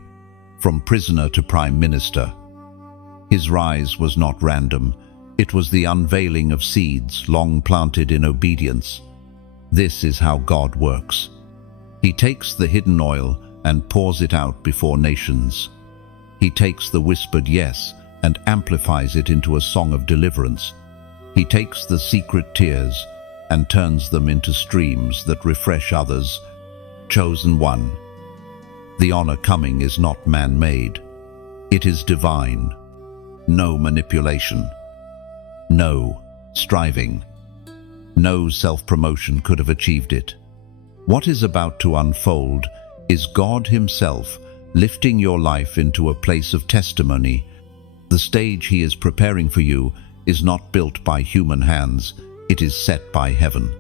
from prisoner to prime minister. His rise was not random. It was the unveiling of seeds long planted in obedience. This is how God works. He takes the hidden oil and pours it out before nations. He takes the whispered yes and amplifies it into a song of deliverance. He takes the secret tears and turns them into streams that refresh others. Chosen one. The honor coming is not man-made. It is divine. No manipulation. No striving. No self-promotion could have achieved it. What is about to unfold is God Himself lifting your life into a place of testimony. The stage He is preparing for you is not built by human hands. It is set by heaven.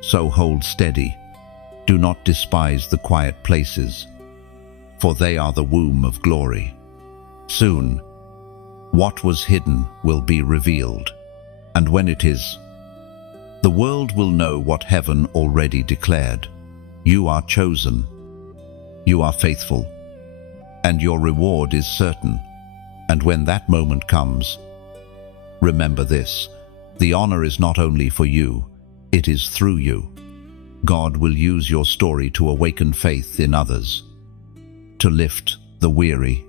So hold steady. Do not despise the quiet places, for they are the womb of glory. Soon, what was hidden will be revealed, and when it is, the world will know what heaven already declared. You are chosen. You are faithful, and your reward is certain. And when that moment comes, remember this: the honor is not only for you, it is through you. God will use your story to awaken faith in others, to lift the weary,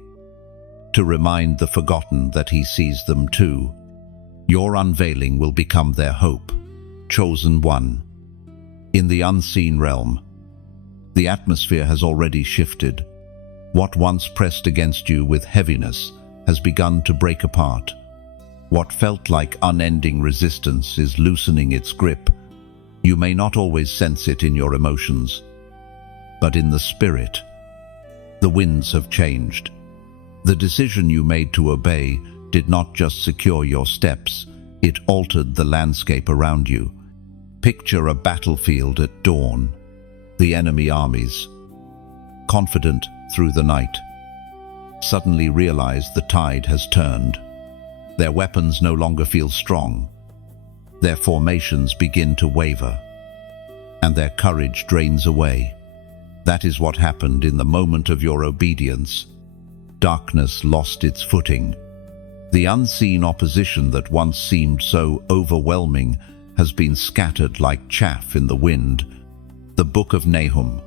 to remind the forgotten that He sees them too. Your unveiling will become their hope. Chosen one. In the unseen realm, the atmosphere has already shifted. What once pressed against you with heaviness has begun to break apart. What felt like unending resistance is loosening its grip. You may not always sense it in your emotions, but in the spirit, the winds have changed. The decision you made to obey did not just secure your steps, it altered the landscape around you. Picture a battlefield at dawn, the enemy armies, confident through the night, suddenly realize the tide has turned. Their weapons no longer feel strong. Their formations begin to waver, and their courage drains away. That is what happened in the moment of your obedience. Darkness lost its footing. The unseen opposition that once seemed so overwhelming has been scattered like chaff in the wind. The book of Nahum,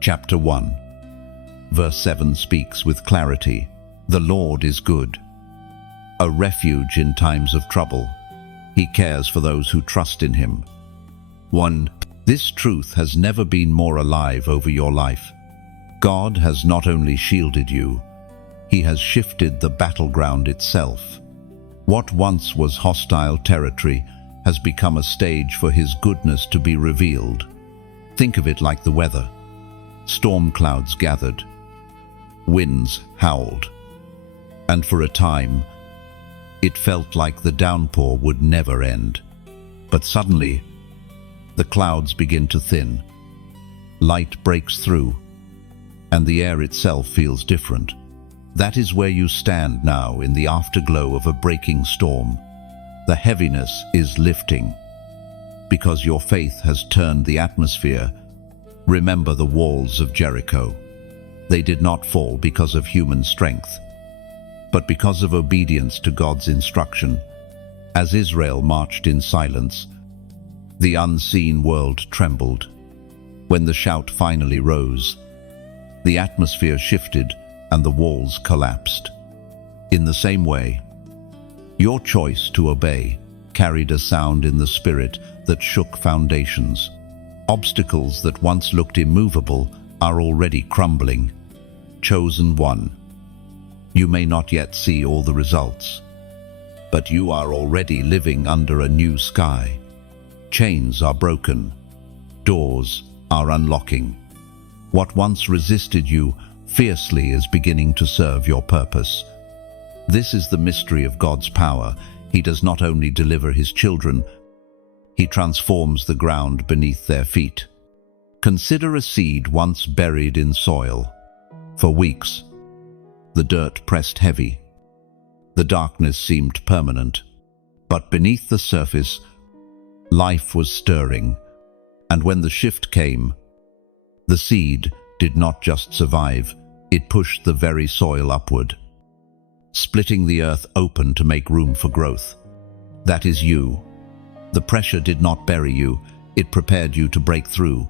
chapter 1, verse 7 speaks with clarity. The Lord is good. a refuge in times of trouble. He cares for those who trust in him. 1. This truth has never been more alive over your life. God has not only shielded you, he has shifted the battleground itself. What once was hostile territory has become a stage for his goodness to be revealed. Think of it like the weather. Storm clouds gathered, winds howled, and for a time, it felt like the downpour would never end. But suddenly, the clouds begin to thin, light breaks through, and the air itself feels different. That is where you stand now in the afterglow of a breaking storm. The heaviness is lifting, because your faith has turned the atmosphere. Remember the walls of Jericho. They did not fall because of human strength, but because of obedience to God's instruction. As Israel marched in silence, the unseen world trembled. When the shout finally rose, the atmosphere shifted and the walls collapsed. In the same way, your choice to obey carried a sound in the spirit that shook foundations. Obstacles that once looked immovable are already crumbling. Chosen one. You may not yet see all the results, but you are already living under a new sky. Chains are broken. Doors are unlocking. What once resisted you fiercely is beginning to serve your purpose. This is the mystery of God's power. He does not only deliver his children, he transforms the ground beneath their feet. Consider a seed once buried in soil. For weeks, the dirt pressed heavy. The darkness seemed permanent. But beneath the surface, life was stirring. And when the shift came, the seed did not just survive, it pushed the very soil upward, splitting the earth open to make room for growth. That is you. The pressure did not bury you, it prepared you to break through.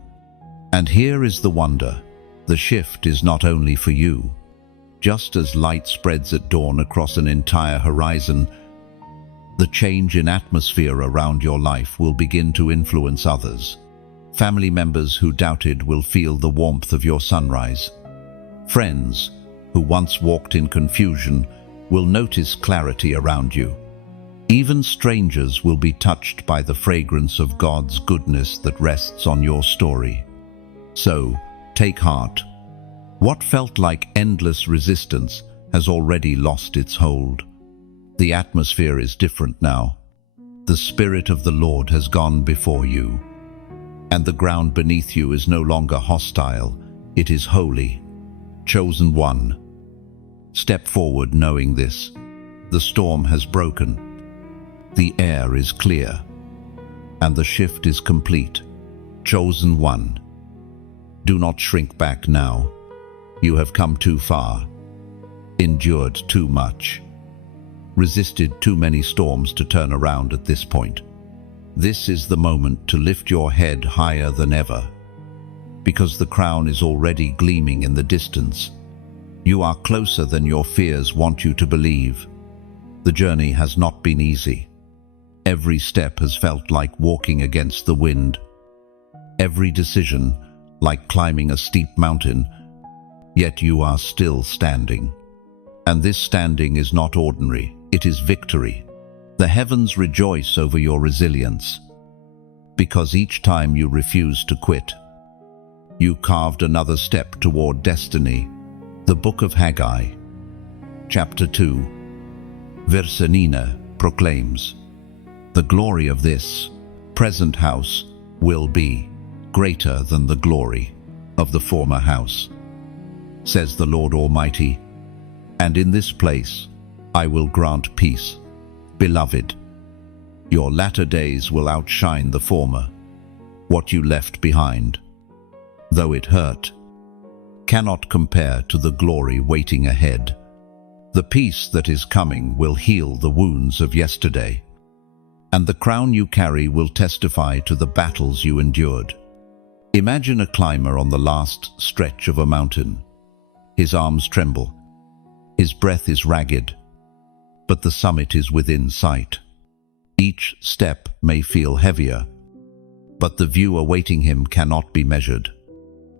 And here is the wonder. The shift is not only for you. Just as light spreads at dawn across an entire horizon, the change in atmosphere around your life will begin to influence others. Family members who doubted will feel the warmth of your sunrise. Friends who once walked in confusion will notice clarity around you. Even strangers will be touched by the fragrance of God's goodness that rests on your story. So, take heart. What felt like endless resistance has already lost its hold. The atmosphere is different now. The Spirit of the Lord has gone before you, and the ground beneath you is no longer hostile, it is holy. Chosen one. Step forward knowing this. The storm has broken. The air is clear, and the shift is complete. Chosen one. Do not shrink back now. You have come too far, endured too much, resisted too many storms to turn around at this point. This is the moment to lift your head higher than ever, because the crown is already gleaming in the distance. You are closer than your fears want you to believe. The journey has not been easy. Every step has felt like walking against the wind. Every decision like climbing a steep mountain, yet you are still standing. And this standing is not ordinary, it is victory. The heavens rejoice over your resilience, because each time you refused to quit, you carved another step toward destiny. The Book of Haggai, chapter 2, verse 9 proclaims, "The glory of this present house will be greater than the glory of the former house, says the Lord Almighty, and in this place I will grant peace. Beloved, your latter days will outshine the former. What you left behind, though it hurt, cannot compare to the glory waiting ahead. The peace that is coming will heal the wounds of yesterday, and the crown you carry will testify to the battles you endured." Imagine a climber on the last stretch of a mountain. His arms tremble. His breath is ragged. but the summit is within sight. Each step may feel heavier, but the view awaiting him cannot be measured.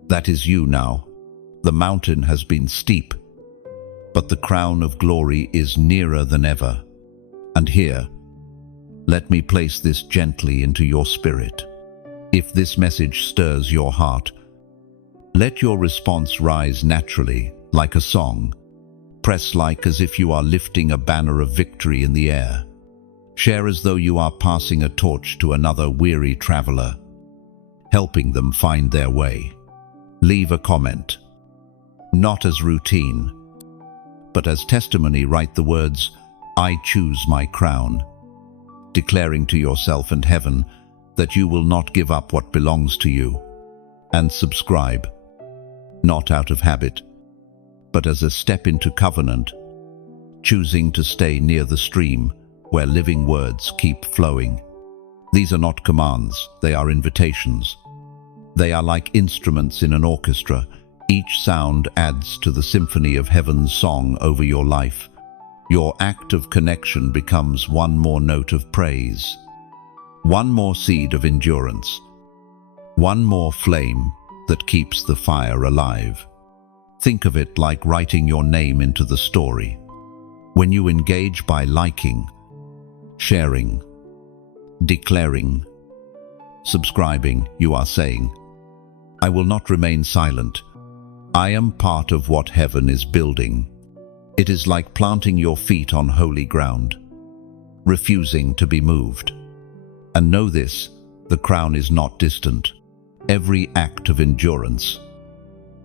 That is you now. The mountain has been steep, but the crown of glory is nearer than ever. And here, let me place this gently into your spirit. If this message stirs your heart, let your response rise naturally, like a song. Press like as if you are lifting a banner of victory in the air. Share as though you are passing a torch to another weary traveler, helping them find their way. Leave a comment, not as routine, but as testimony. Write the words, "I choose my crown," declaring to yourself and heaven that you will not give up what belongs to you. And subscribe, not out of habit, but as a step into covenant, choosing to stay near the stream where living words keep flowing. These are not commands, they are invitations. They are like instruments in an orchestra. Each sound adds to the symphony of heaven's song over your life. Your act of connection becomes one more note of praise, one more seed of endurance, one more flame that keeps the fire alive. Think of it like writing your name into the story. When you engage by liking, sharing, declaring, subscribing, you are saying, "I will not remain silent. I am part of what heaven is building." It is like planting your feet on holy ground, refusing to be moved. And know this, the crown is not distant. Every act of endurance,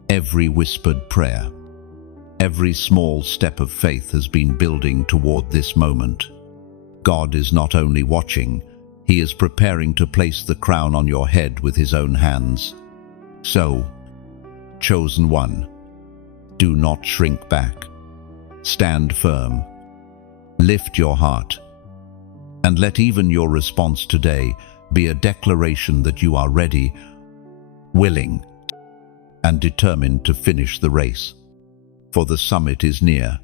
every whispered prayer, every small step of faith has been building toward this moment. God is not only watching, He is preparing to place the crown on your head with His own hands. So, chosen one, do not shrink back. Stand firm, lift your heart, and let even your response today be a declaration that you are ready, willing, and determined to finish the race. For the summit is near,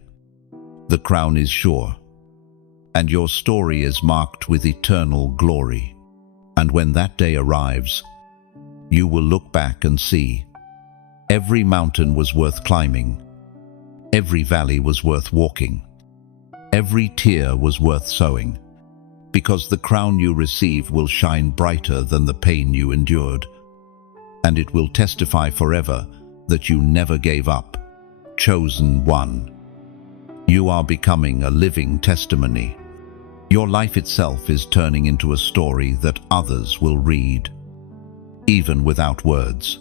the crown is sure, and your story is marked with eternal glory. And when that day arrives, you will look back and see every mountain was worth climbing, every valley was worth walking, every tear was worth sowing, because the crown you receive will shine brighter than the pain you endured, and it will testify forever that you never gave up. Chosen one, you are becoming a living testimony. Your life itself is turning into a story that others will read, even without words.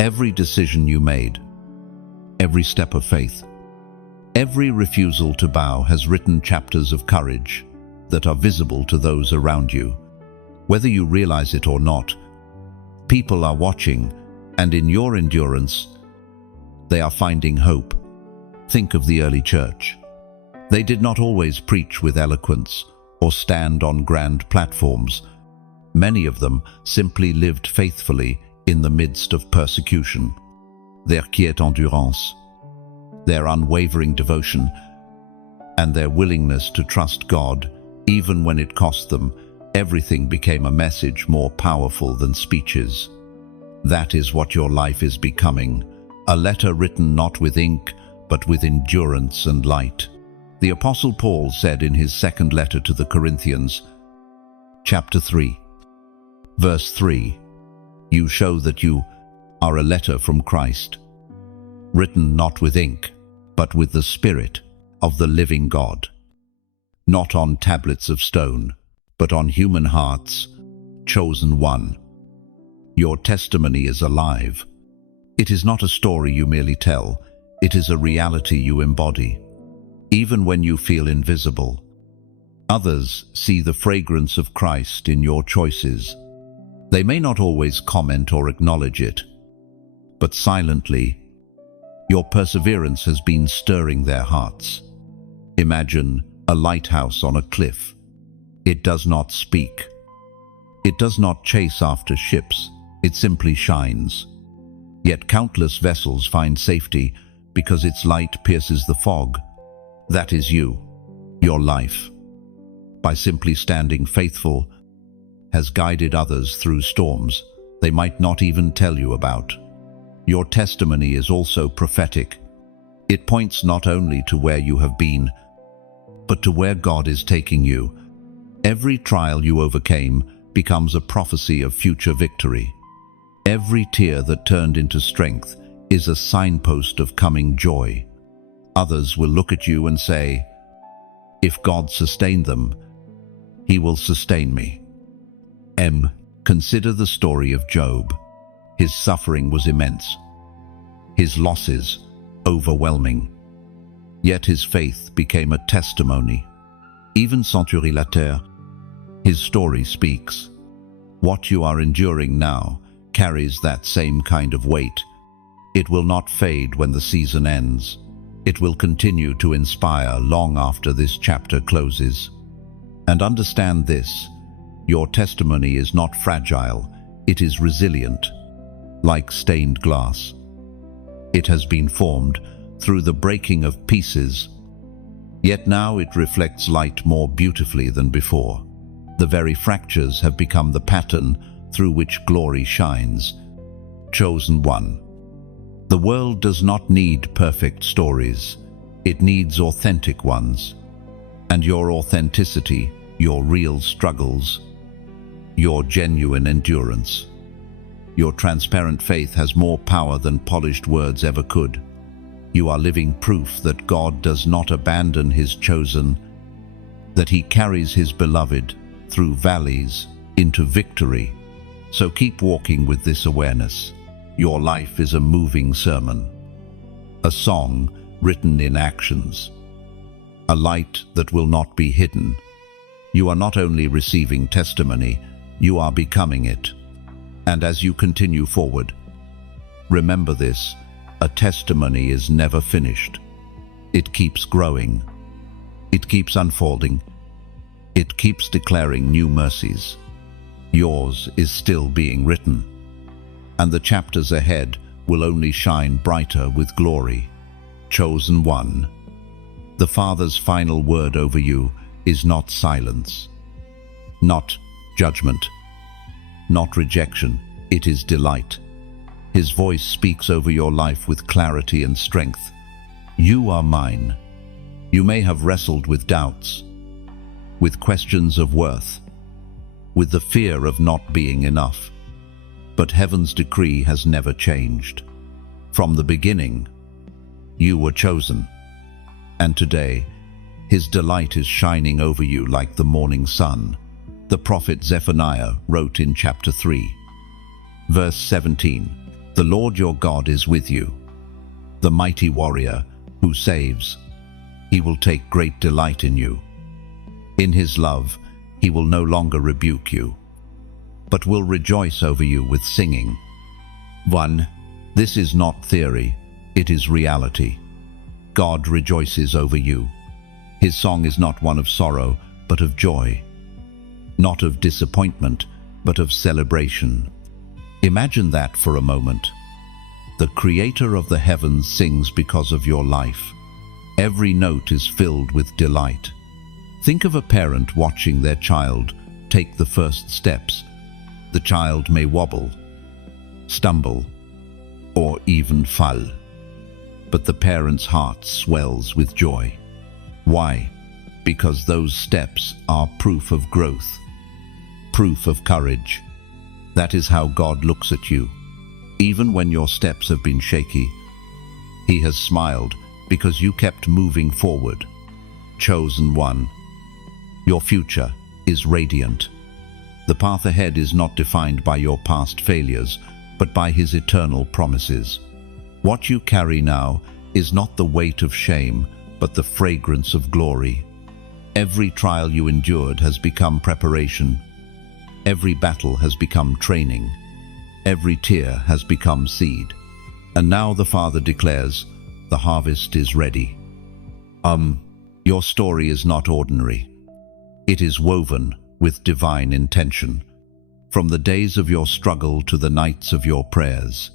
Every decision you made, every step of faith, every refusal to bow has written chapters of courage that are visible to those around you. Whether you realize it or not, people are watching, and in your endurance, they are finding hope. Think of the early church. They did not always preach with eloquence or stand on grand platforms. Many of them simply lived faithfully in the midst of persecution. Their quiet endurance, their unwavering devotion, and their willingness to trust God, even when it cost them, everything became a message more powerful than speeches. That is what your life is becoming, a letter written not with ink, but with endurance and light. The Apostle Paul said in his second letter to the Corinthians, chapter 3, verse 3, "You show that you are a letter from Christ, written not with ink, but with the Spirit of the living God, not on tablets of stone, but on human hearts. Chosen one, your testimony is alive. It is not a story you merely tell, it is a reality you embody. Even when you feel invisible, others see the fragrance of Christ in your choices. They may not always comment or acknowledge it, but silently, your perseverance has been stirring their hearts. Imagine a lighthouse on a cliff. It does not speak. It does not chase after ships. It simply shines. Yet countless vessels find safety because its light pierces the fog. That is you. Your life, by simply standing faithful, has guided others through storms they might not even tell you about. Your testimony is also prophetic. It points not only to where you have been, but to where God is taking you. Every trial you overcame becomes a prophecy of future victory. Every tear that turned into strength is a signpost of coming joy. Others will look at you and say, "If God sustained them, He will sustain me." Consider the story of Job. His suffering was immense. His losses overwhelming. Yet his faith became a testimony. Even centuries later, his story speaks. What you are enduring now carries that same kind of weight. It will not fade when the season ends. It will continue to inspire long after this chapter closes. And understand this, your testimony is not fragile, it is resilient, like stained glass. It has been formed through the breaking of pieces, yet now it reflects light more beautifully than before. The very fractures have become the pattern through which glory shines. Chosen one. The world does not need perfect stories, it needs authentic ones. And your authenticity, your real struggles, your genuine endurance, your transparent faith has more power than polished words ever could. You are living proof that God does not abandon His chosen, that He carries His beloved through valleys into victory. So keep walking with this awareness. Your life is a moving sermon, a song written in actions, a light that will not be hidden. You are not only receiving testimony, you are becoming it. And as you continue forward, remember this, a testimony is never finished. It keeps growing. It keeps unfolding. It keeps declaring new mercies. Yours is still being written, and the chapters ahead will only shine brighter with glory. Chosen one. The Father's final word over you is not silence, not judgment, not rejection, it is delight. His voice speaks over your life with clarity and strength. You are mine. You may have wrestled with doubts, with questions of worth, with the fear of not being enough. But heaven's decree has never changed. From the beginning, you were chosen. And today, His delight is shining over you like the morning sun. The prophet Zephaniah wrote in chapter 3, verse 17, "The Lord your God is with you, the mighty warrior who saves. He will take great delight in you. In His love, He will no longer rebuke you, but will rejoice over you with singing." 1. This is not theory, it is reality. God rejoices over you. His song is not one of sorrow, but of joy. Not of disappointment, but of celebration. Imagine that for a moment. The Creator of the heavens sings because of your life. Every note is filled with delight. Think of a parent watching their child take the first steps. The child may wobble, stumble, or even fall. But the parent's heart swells with joy. Why? Because those steps are proof of growth, proof of courage. That is how God looks at you. Even when your steps have been shaky, He has smiled because you kept moving forward. Chosen one. Your future is radiant. The path ahead is not defined by your past failures, but by His eternal promises. What you carry now is not the weight of shame, but the fragrance of glory. Every trial you endured has become preparation. Every battle has become training. Every tear has become seed. And now the Father declares, the harvest is ready. Your story is not ordinary. It is woven with divine intention. From the days of your struggle to the nights of your prayers,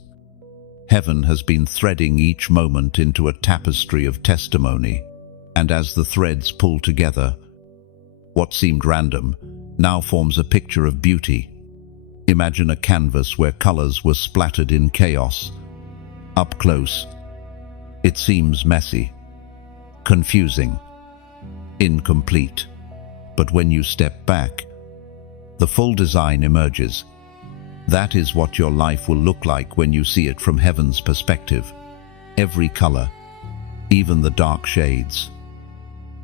heaven has been threading each moment into a tapestry of testimony. And as the threads pull together, what seemed random now forms a picture of beauty. Imagine a canvas where colors were splattered in chaos. Up close, it seems messy, confusing, incomplete. But when you step back, the full design emerges. That is what your life will look like when you see it from heaven's perspective. Every color, even the dark shades,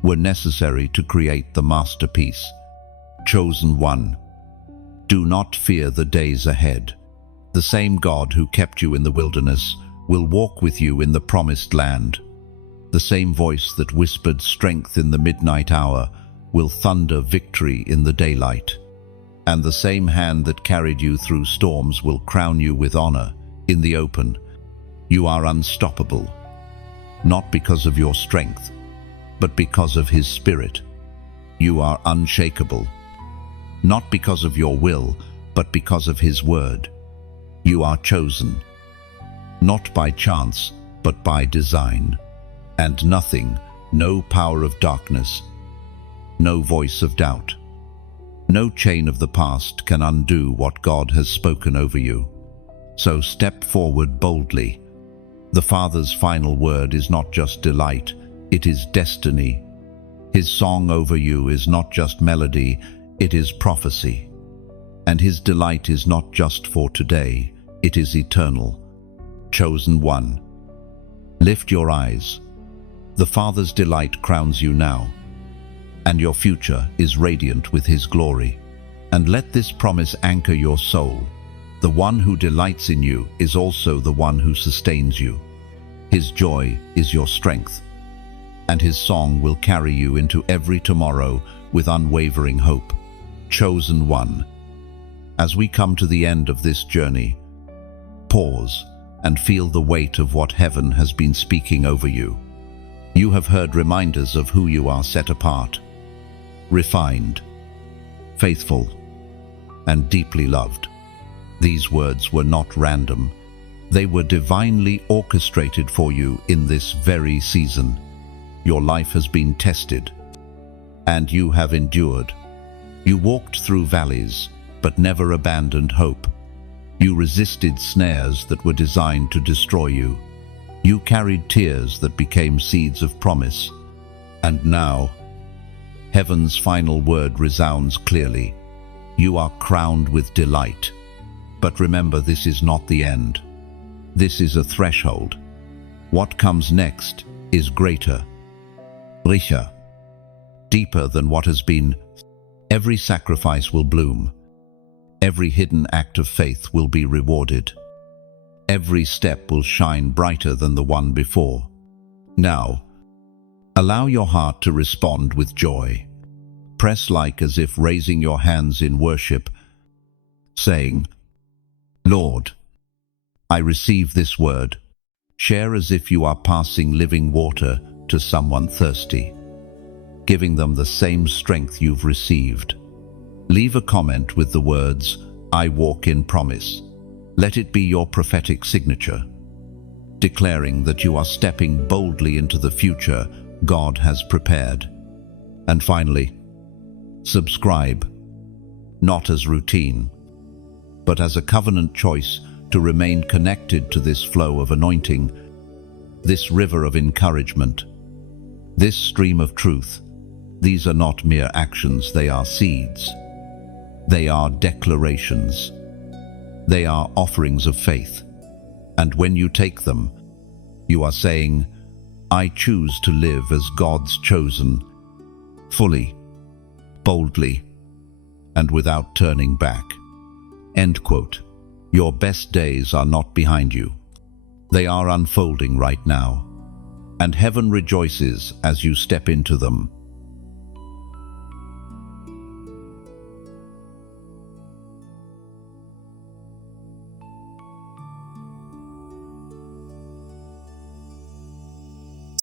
were necessary to create the masterpiece. Chosen one, do not fear the days ahead. The same God who kept you in the wilderness will walk with you in the promised land. The same voice that whispered strength in the midnight hour will thunder victory in the daylight. And the same hand that carried you through storms will crown you with honor in the open. You are unstoppable, not because of your strength, but because of His Spirit. You are unshakable, not because of your will, but because of His word. You are chosen, not by chance, but by design. And nothing, no power of darkness, no voice of doubt, no chain of the past can undo what God has spoken over you. So step forward boldly. The Father's final word is not just delight, it is destiny. His song over you is not just melody, it is prophecy. And His delight is not just for today, it is eternal. Chosen one, lift your eyes. The Father's delight crowns you now, and your future is radiant with His glory. And let this promise anchor your soul. The one who delights in you is also the one who sustains you. His joy is your strength, and His song will carry you into every tomorrow with unwavering hope. Chosen one, as we come to the end of this journey, pause and feel the weight of what heaven has been speaking over you. You have heard reminders of who you are: set apart, refined, faithful, and deeply loved. These words were not random. They were divinely orchestrated for you in this very season. Your life has been tested, and you have endured. You walked through valleys, but never abandoned hope. You resisted snares that were designed to destroy you. You carried tears that became seeds of promise. And now, heaven's final word resounds clearly. You are crowned with delight. But remember, this is not the end. This is a threshold. What comes next is greater, richer, deeper than what has been. Every sacrifice will bloom. Every hidden act of faith will be rewarded. Every step will shine brighter than the one before. Now, allow your heart to respond with joy. Press like as if raising your hands in worship, saying, Lord, I receive this word. Share as if you are passing living water to someone thirsty, giving them the same strength you've received. Leave a comment with the words, I walk in promise. Let it be your prophetic signature, declaring that you are stepping boldly into the future God has prepared. And finally, subscribe, not as routine, but as a covenant choice to remain connected to this flow of anointing, this river of encouragement, this stream of truth. These are not mere actions, they are seeds. They are declarations. They are offerings of faith. And when you take them, you are saying, I choose to live as God's chosen, fully, boldly, and without turning back. End quote. Your best days are not behind you. They are unfolding right now, and heaven rejoices as you step into them.